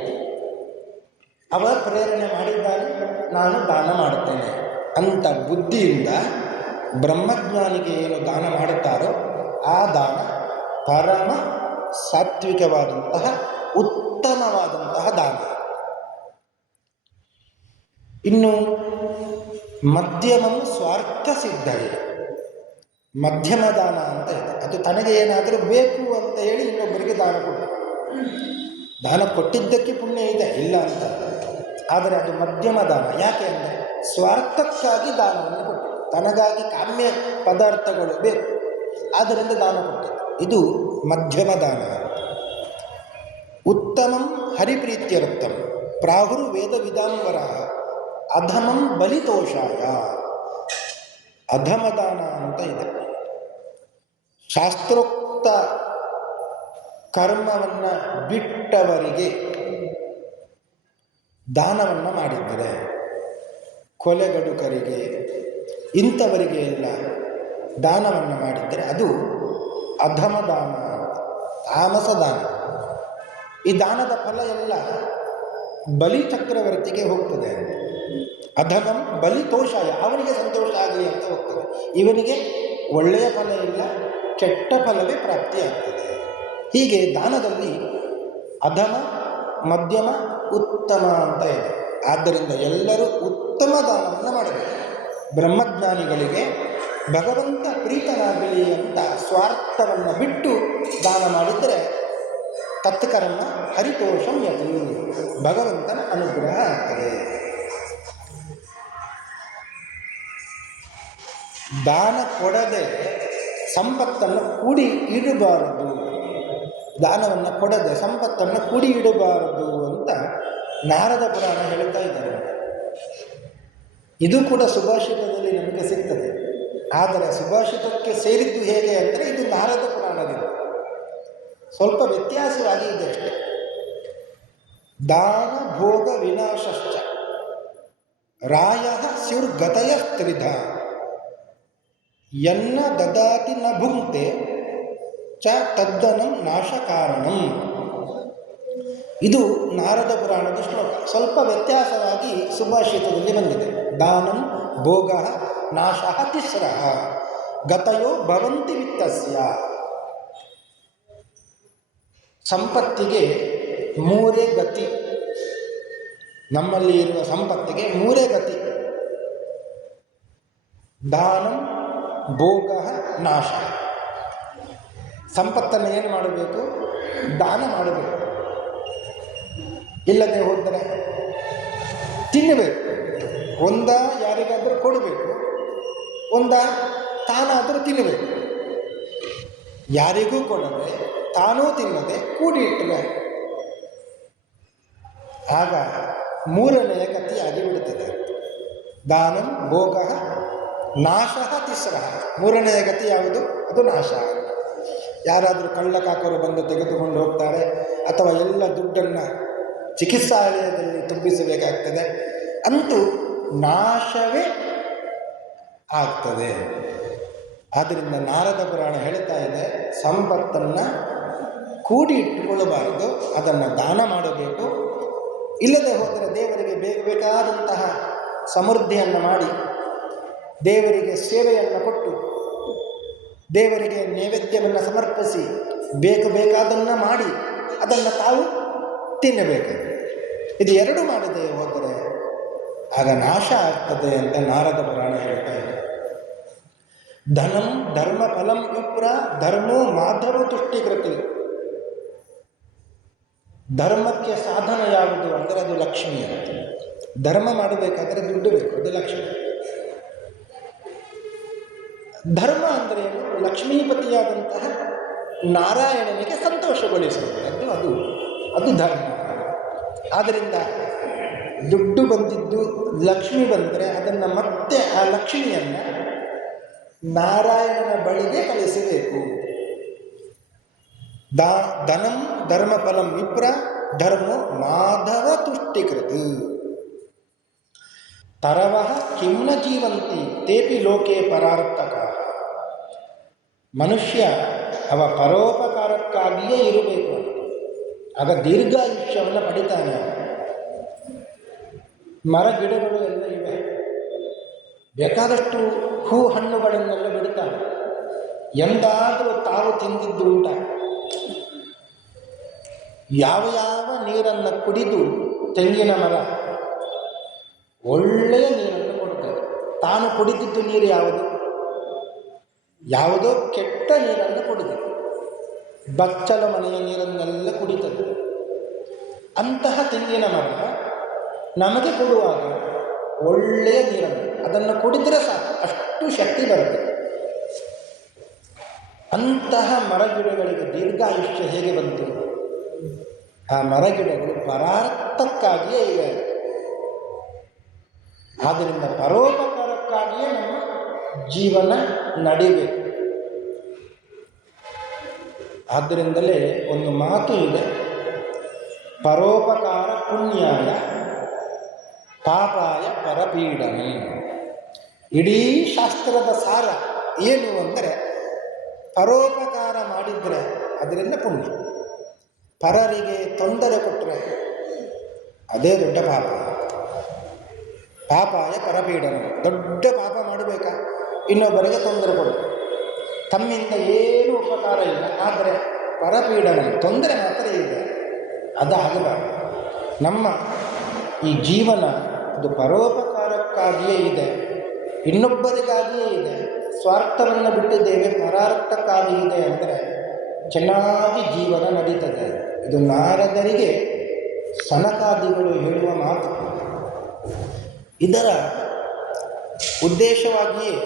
ಅವ ಪ್ರೇರಣೆ ಮಾಡಿದ್ದಾನೆ, ನಾನು ದಾನ ಮಾಡುತ್ತೇನೆ ಅಂತ ಬುದ್ಧಿಯಿಂದ ಬ್ರಹ್ಮಜ್ಞಾನಿಗೆ ಏನು ದಾನ ಮಾಡುತ್ತಾರೋ ಆ ದಾನ ಪರಮ ಸಾತ್ವಿಕವಾದಂತಹ ಉತ್ತಮವಾದಂತಹ ದಾನ. ಇನ್ನು ಮಧ್ಯಮಂ ಸ್ವಾರ್ಥ ಸಿದ್ಧವೇ, ಮಧ್ಯಮ ದಾನ ಅಂತ ಇದೆ. ಅದು ತನಗೆ ಏನಾದರೂ ಬೇಕು ಅಂತ ಹೇಳಿ ಇನ್ನೊಬ್ಬರಿಗೆ ದಾನ ಕೊಡು. ದಾನ ಕೊಟ್ಟಿದ್ದಕ್ಕೆ ಪುಣ್ಯ ಇದೆ, ಇಲ್ಲ ಅಂತ, ಆದರೆ ಅದು ಮಧ್ಯಮ ದಾನ. ಯಾಕೆ ಅಂದರೆ ಸ್ವಾರ್ಥಕ್ಕಾಗಿ ದಾನವನ್ನು ಕೊಟ್ಟು, ತನಗಾಗಿ ಕಾಮ್ಯ ಪದಾರ್ಥಗಳು ಬೇಕು, ಆದ್ದರಿಂದ ದಾನ ಕೊಟ್ಟದ್ದು. ಇದು ಮಧ್ಯಮ ದಾನ. ಉತ್ತಮಂ ಹರಿಪ್ರೀತ್ಯರ್ಥಂ ಪ್ರಾಹುರ್ ವೇದ ವಿಧಾಂವರ ಅಧಮಂ ಬಲಿತೋಷಾಯ. ಅಧಮದಾನ ಅಂತ ಇದೆ. ಶಾಸ್ತ್ರೋಕ್ತ ಕರ್ಮವನ್ನು ಬಿಟ್ಟವರಿಗೆ ದಾನವನ್ನು ಮಾಡಿದ್ದಾರೆ. ಕೊಲೆಗಡುಕರಿಗೆ ಇಂಥವರಿಗೆ ಎಲ್ಲ ದಾನವನ್ನು ಮಾಡಿದ್ದರೆ ಅದು ಅಧಮದಾನ, ತಾಮಸ ದಾನ. ಈ ದಾನದ ಫಲ ಎಲ್ಲ ಬಲಿ ಚಕ್ರವರ್ತಿಗೆ ಹೋಗ್ತದೆ. ಅಧಮಂ ಬಲಿತೋಷಾಯ, ಅವನಿಗೆ ಸಂತೋಷ ಆಗಲಿ ಅಂತ ಹೋಗ್ತದೆ. ಇವನಿಗೆ ಒಳ್ಳೆಯ ಫಲ ಇಲ್ಲ, ಕೆಟ್ಟ ಫಲವೇ ಪ್ರಾಪ್ತಿಯಾಗ್ತದೆ. ಹೀಗೆ ದಾನದಲ್ಲಿ ಅಧಮ, ಮಧ್ಯಮ, ಉತ್ತಮ ಅಂತ ಇದೆ. ಆದ್ದರಿಂದ ಎಲ್ಲರೂ ಉತ್ತಮ ದಾನವನ್ನು ಮಾಡಬೇಕು. ಬ್ರಹ್ಮಜ್ಞಾನಿಗಳಿಗೆ ಭಗವಂತ ಪ್ರೀತನಾಗಲಿ ಅಂತ ಸ್ವಾರ್ಥವನ್ನು ಬಿಟ್ಟು ದಾನ ಮಾಡಿದರೆ ತತ್ಕರ್ಮ ಹರಿತೋಷಂ ಯತಿ, ಭಗವಂತನ ಅನುಗ್ರಹ ಆಗ್ತದೆ. ದಾನ ಕೊಡದೆ ಸಂಪತ್ತನ್ನು ಕೂಡಿ ಇಡಬಾರದು, ದಾನವನ್ನು ಕೊಡದೆ ಸಂಪತ್ತನ್ನು ಕೂಡಿ ಇಡಬಾರದು ಅಂತ ನಾರದ ಪುರಾಣ ಹೇಳ್ತಾ ಇದ್ದಾರೆ. ಇದು ಕೂಡ ಸುಭಾಷಿತದಲ್ಲಿ ನಮಗೆ ಸಿಗ್ತದೆ. ಆದರೆ ಸುಭಾಷಿತಕ್ಕೆ ಸೇರಿದ್ದು ಹೇಗೆ ಅಂದರೆ ಇದು ನಾರದ ಪುರಾಣದಿಂದ ಸ್ವಲ್ಪ ವ್ಯತ್ಯಾಸವಾಗಿ ಇದೆ ಅಷ್ಟೇ. ದಾನ ಭೋಗ ವಿನಾಶಶ್ಚ ರಾಯ ಸ್ಯುರ್ಗತಯ ತ್ರಿಧ ಯನ್ನ ದದಾತಿ ನ ಭುಂಕ್ತೆ ಚ ತದ್ದನಂ ನಾಶಕಾರಣಂ. ಇದು ನಾರದ ಪುರಾಣದ ಶ್ಲೋಕ. ಸ್ವಲ್ಪ ವ್ಯತ್ಯಾಸವಾಗಿ ಸುಭಾಷಿತದಲ್ಲಿ ಬಂದಿದೆ. ದಾನಂ ಭೋಗ ನಾಶಃ ತಿಸ್ರಃ ಗತಯೋ ಭವಂತಿ ವಿತ್ತಸ್ಯ. ಸಂಪತ್ತಿಗೆ ಮೂರೇ ಗತಿ. ನಮ್ಮಲ್ಲಿ ಇರುವ ಸಂಪತ್ತಿಗೆ ಮೂರೇ ಗತಿ: ದಾನಂ, ಭೋಗ, ನಾಶ. ಸಂಪತ್ತನ್ನು ಏನು ಮಾಡಬೇಕು? ದಾನ ಮಾಡಬೇಕು. ಇಲ್ಲದೆ ಹೋದರೆ ತಿನ್ನಬೇಕು. ಒಂದ ಯಾರಿಗಾದರೂ ಕೊಡಬೇಕು, ಒಂದ ತಾನಾದರೂ ತಿನ್ನಬೇಕು. ಯಾರಿಗೂ ಕೊಡದೆ ತಾನೂ ತಿನ್ನದೆ ಕೂಡಿ ಇಟ್ಟರೆ ಆಗ ಮೂರನೆಯ ಗತಿಯಾಗಿ ಬಿಡುತ್ತದೆ. ದಾನಂ, ಭೋಗ, ನಾಶಃ ತಿಸ್ರಃ. ಮೂರನೆಯ ಗತಿ ಯಾವುದು? ಅದು ನಾಶ. ಯಾರಾದರೂ ಕಳ್ಳಕಾಕರು ಬಂದು ತೆಗೆದುಕೊಂಡು ಹೋಗ್ತಾರೆ, ಅಥವಾ ಎಲ್ಲ ದುಡ್ಡನ್ನು ಚಿಕಿತ್ಸಾಲಯದಲ್ಲಿ ತುಂಬಿಸಬೇಕಾಗ್ತದೆ, ಅಂತೂ ನಾಶವೇ ಆಗ್ತದೆ. ಆದ್ದರಿಂದ ನಾರದ ಪುರಾಣ ಹೇಳ್ತಾ ಇದೆ, ಸಂಪತ್ತನ್ನು ಕೂಡಿ ಇಟ್ಟುಕೊಳ್ಳಬಾರದು, ಅದನ್ನು ದಾನ ಮಾಡಬೇಕು. ಇಲ್ಲದೆ ಹೋದರೆ ದೇವರಿಗೆ ಬೇಕಾದಂತಹ ಸಮೃದ್ಧಿಯನ್ನು ಮಾಡಿ, ದೇವರಿಗೆ ಸೇವೆಯನ್ನು ಕೊಟ್ಟು, ದೇವರಿಗೆ ನೈವೇದ್ಯವನ್ನು ಸಮರ್ಪಿಸಿ, ಬೇಕಾದನ್ನು ಮಾಡಿ ಅದನ್ನು ತಾವು ತಿನ್ನಬೇಕು. ಇದು ಎರಡು ಮಾಡದೆ ಹೋದರೆ ಆಗ ನಾಶ ಆಗ್ತದೆ ಅಂತ ನಾರದ ಪುರಾಣ ಹೇಳ್ತಾ ಇದೆ. ಧನಂ ಧರ್ಮ ಫಲಂ ವಿಪ್ರ ಧರ್ಮೋ ಮಾಧವ ತುಷ್ಟಿಕೃತಿ. ಧರ್ಮಕ್ಕೆ ಸಾಧನ ಯಾವುದು ಅಂದರೆ ಅದು ಲಕ್ಷ್ಮಿ ಅಂತ. ಧರ್ಮ ಮಾಡಬೇಕಾದ್ರೆ ದುಡ್ಡು ಬೇಕು, ಅದು ಲಕ್ಷ್ಮಿ. ಧರ್ಮ ಅಂದರೆ ಲಕ್ಷ್ಮೀಪತಿಯಾದಂತಹ ನಾರಾಯಣನಿಗೆ ಸಂತೋಷಗೊಳಿಸುವಂಥದ್ದು, ಅದು ಧರ್ಮ. ಆದ್ದರಿಂದ ದುಡ್ಡು ಬಂದಿದ್ದು ಲಕ್ಷ್ಮಿ ಬಂದರೆ ಅದನ್ನು ಮತ್ತೆ ಆ ಲಕ್ಷ್ಮಿಯನ್ನು ನಾರಾಯಣನ ಬಳಿಗೆ ಕಳಿಸಬೇಕು. ಧನಂ ಧರ್ಮ ಫಲಂ ವಿಪ್ರ ಧರ್ಮೋ ಮಾಧವ ತುಷ್ಟಿಕೃತ್. ತರವಃ ಕಿಮ್ನ ಜೀವಂತಿ ತೇಪಿ ಲೋಕೆ ಪರಾರ್ಥಕ. ಮನುಷ್ಯ ಅವ ಪರೋಪಕಾರಕ್ಕಾಗಿಯೇ ಇರಬೇಕು, ಆಗ ದೀರ್ಘಾಯುಷ್ಯವನ್ನು ಪಡಿತಾನೆ. ಮರ ಗಿಡಗಳು ಎಲ್ಲ ಇವೆ, ಬೇಕಾದಷ್ಟು ಹೂ ಹಣ್ಣುಗಳನ್ನೆಲ್ಲ ಬಿಡುತ್ತಾರೆ. ಎಂದಾದರೂ ತಾವು ತಿಂದಿದ್ದು ಉಂಟ? ಯಾವ ನೀರನ್ನು ಕುಡಿದು ತೆಂಗಿನ ಮರ ಒಳ್ಳೆಯ ನೀರನ್ನು ಕೊಡುತ್ತದೆ. ತಾನು ಕುಡಿದಿದ್ದು ನೀರು ಯಾವುದು? ಯಾವುದೋ ಕೆಟ್ಟ ನೀರನ್ನು ಕುಡಿದು ಬಚ್ಚಲ ಮನೆಯ ನೀರನ್ನೆಲ್ಲ ಕುಡಿತದೆ. ಅಂತಹ ತೆಂಗಿನ ಮರ ನಮಗೆ ಕೊಡುವಾಗ ಒಳ್ಳೆಯ ನೀರನ್ನು ಅದನ್ನು ಕುಡಿದರೆ ಸಾಕು, ಅಷ್ಟು ಶಕ್ತಿ ಬರುತ್ತೆ. ಅಂತಹ ಮರಗಿಡಗಳಿಗೆ ದೀರ್ಘಾಯುಷ್ಯ ಹೇಗೆ ಬಂತು? ಆ ಮರಗಿಡಗಳು ಪರಾರ್ಥಕ್ಕಾಗಿಯೇ ಇವೆ. ಆದ್ದರಿಂದ ಪರೋಪಕಾರಕ್ಕಾಗಿಯೇ ನಮ್ಮ ಜೀವನ ನಡಿಬೇಕು. ಆದ್ದರಿಂದಲೇ ಒಂದು ಮಾತು ಇದೆ, ಪರೋಪಕಾರ ಪುಣ್ಯಾಯ ಪಾಪಾಯ ಪರಪೀಡನೆ. ಇಡೀ ಶಾಸ್ತ್ರದ ಸಾರ ಏನು ಅಂದರೆ, ಪರೋಪಕಾರ ಮಾಡಿದರೆ ಅದರಿಂದ ಪುಣ್ಯ, ಪರರಿಗೆ ತೊಂದರೆ ಕೊಟ್ಟರೆ ಅದೇ ದೊಡ್ಡ ಪಾಪ. ಪಾಪಾಯ ಪರಪೀಡನೆ. ದೊಡ್ಡ ಪಾಪ ಮಾಡಬೇಕಾ? ಇನ್ನೊಬ್ಬರಿಗೆ ತೊಂದರೆ ಕೊಡಬೇಕು. ತಮ್ಮಿಂದ ಏನೂ ಉಪಕಾರ ಇಲ್ಲ, ಆದರೆ ಪರಪೀಡನೆ, ತೊಂದರೆ ಮಾತ್ರ ಇದೆ, ಅದಾಗಬಾರದು. ನಮ್ಮ ಈ ಜೀವನ ಅದು ಪರೋಪಕಾರಕ್ಕಾಗಿಯೇ ಇದೆ, ಇನ್ನೊಬ್ಬರಿಗಾಗಿಯೇ ಇದೆ. ಸ್ವಾರ್ಥವನ್ನು ಬಿಟ್ಟಿದ್ದೇವೆ, ಪರಾರ್ಥಕ್ಕಾಗಿ ಇದೆ ಅಂದರೆ ಚೆನ್ನಾಗಿ ಜೀವನ ನಡೀತದೆ. ಇದು ನಾರದರಿಗೆ ಸನಕಾದಿಗಳು ಹೇಳುವ ಮಾತು. ಇದರ ಉದ್ದೇಶವಾಗಿಯೇ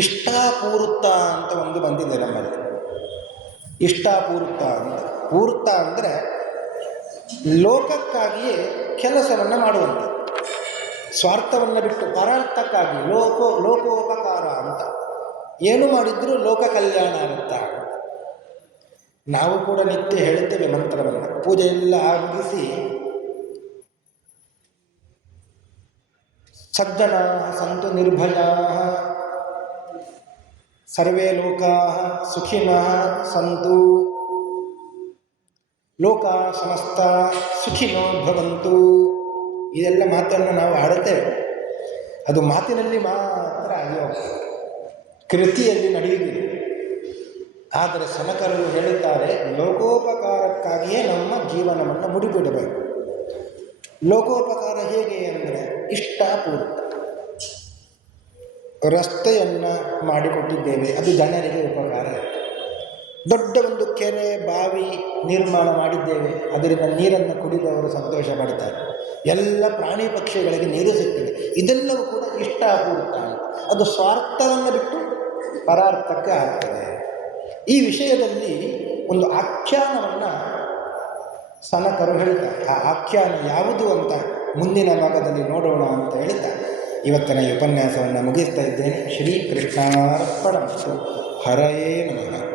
ಇಷ್ಟಾಪೂರ್ತ ಅಂತ ಒಂದು ಬಂದಿದೆ ನಮ್ಮಲ್ಲಿ. ಇಷ್ಟಾಪೂರ್ತ ಅಂತ, ಪೂರ್ತ ಅಂದರೆ ಲೋಕಕ್ಕಾಗಿಯೇ ಕೆಲಸವನ್ನು ಮಾಡುವಂಥ, ಸ್ವಾರ್ಥವನ್ನು ಬಿಟ್ಟು ಪರಾರ್ಥಕ್ಕಾಗಿ ಲೋಕೋಪಕಾರ ಅಂತ ಏನು ಮಾಡಿದರೂ ಲೋಕ ಕಲ್ಯಾಣ ಅಂತ. ನಾವು ಕೂಡ ನಿತ್ಯ ಹೇಳುತ್ತೇವೆ ಮಂತ್ರವನ್ನು, ಪೂಜೆ ಎಲ್ಲ ಮುಗಿಸಿ ಸಜ್ಜನಾ ಸಂತು ನಿರ್ಭಯಾ ಸರ್ವೇ ಲೋಕಾ ಸುಖಿನಃ ಸಂತು ಲೋಕ ಸಮಸ್ತ ಸುಖಿನೋ ಭವಂತು. ಇದೆಲ್ಲ ಮಾತನ್ನು ನಾವು ಆಡುತ್ತೇವೆ, ಅದು ಮಾತಿನಲ್ಲಿ ಮಾತ್ರ ಸಾಧ್ಯ ಕೃತಿಯಲ್ಲಿ ನಡೆಯುವುದಿಲ್ಲ. ಆದರೆ ಸನಕರು ಹೇಳುತ್ತಾರೆ, ಲೋಕೋಪಕಾರಕ್ಕಾಗಿಯೇ ನಮ್ಮ ಜೀವನವನ್ನು ಮುಡಿಬಿಡಬೇಕು. ಲೋಕೋಪಕಾರ ಹೇಗೆ ಅಂದರೆ ಇಷ್ಟಪೂರ್ತಿ ರಸ್ತೆಯನ್ನು ಮಾಡಿಕೊಟ್ಟಿದ್ದೇವೆ, ಅದು ಜನರಿಗೆ ಉಪಕಾರ. ದೊಡ್ಡ ಒಂದು ಕೆರೆ ಬಾವಿ ನಿರ್ಮಾಣ ಮಾಡಿದ್ದೇವೆ, ಅದರಿಂದ ನೀರನ್ನು ಕುಡಿದವರು ಸಂತೋಷ ಪಡ್ತಾರೆ. ಎಲ್ಲ ಪ್ರಾಣಿ ಪಕ್ಷಿಗಳಿಗೆ ನೀರು ಸಿಗ್ತದೆ. ಇದೆಲ್ಲವೂ ಕೂಡ ಇಷ್ಟಪೂರ್ತ. ಅದು ಸ್ವಾರ್ಥವನ್ನು ಬಿಟ್ಟು ಪರಾರ್ಥಕ್ಕೆ ಆಗ್ತದೆ. ಈ ವಿಷಯದಲ್ಲಿ ಒಂದು ಆಖ್ಯಾನವನ್ನು ಸನಕರು ಹೇಳ್ತಾರೆ. ಆ ಆಖ್ಯಾನ ಯಾವುದು ಅಂತ ಮುಂದಿನ ಭಾಗದಲ್ಲಿ ನೋಡೋಣ ಅಂತ ಹೇಳ್ತಾ ಇವತ್ತಿನ ಈ ಉಪನ್ಯಾಸವನ್ನು ಮುಗಿಸ್ತಾ ಇದ್ದೇನೆ. ಶ್ರೀಕೃಷ್ಣಾರ್ಪಣಮಸ್ತು. ಹರಯೇ ನಮಃ.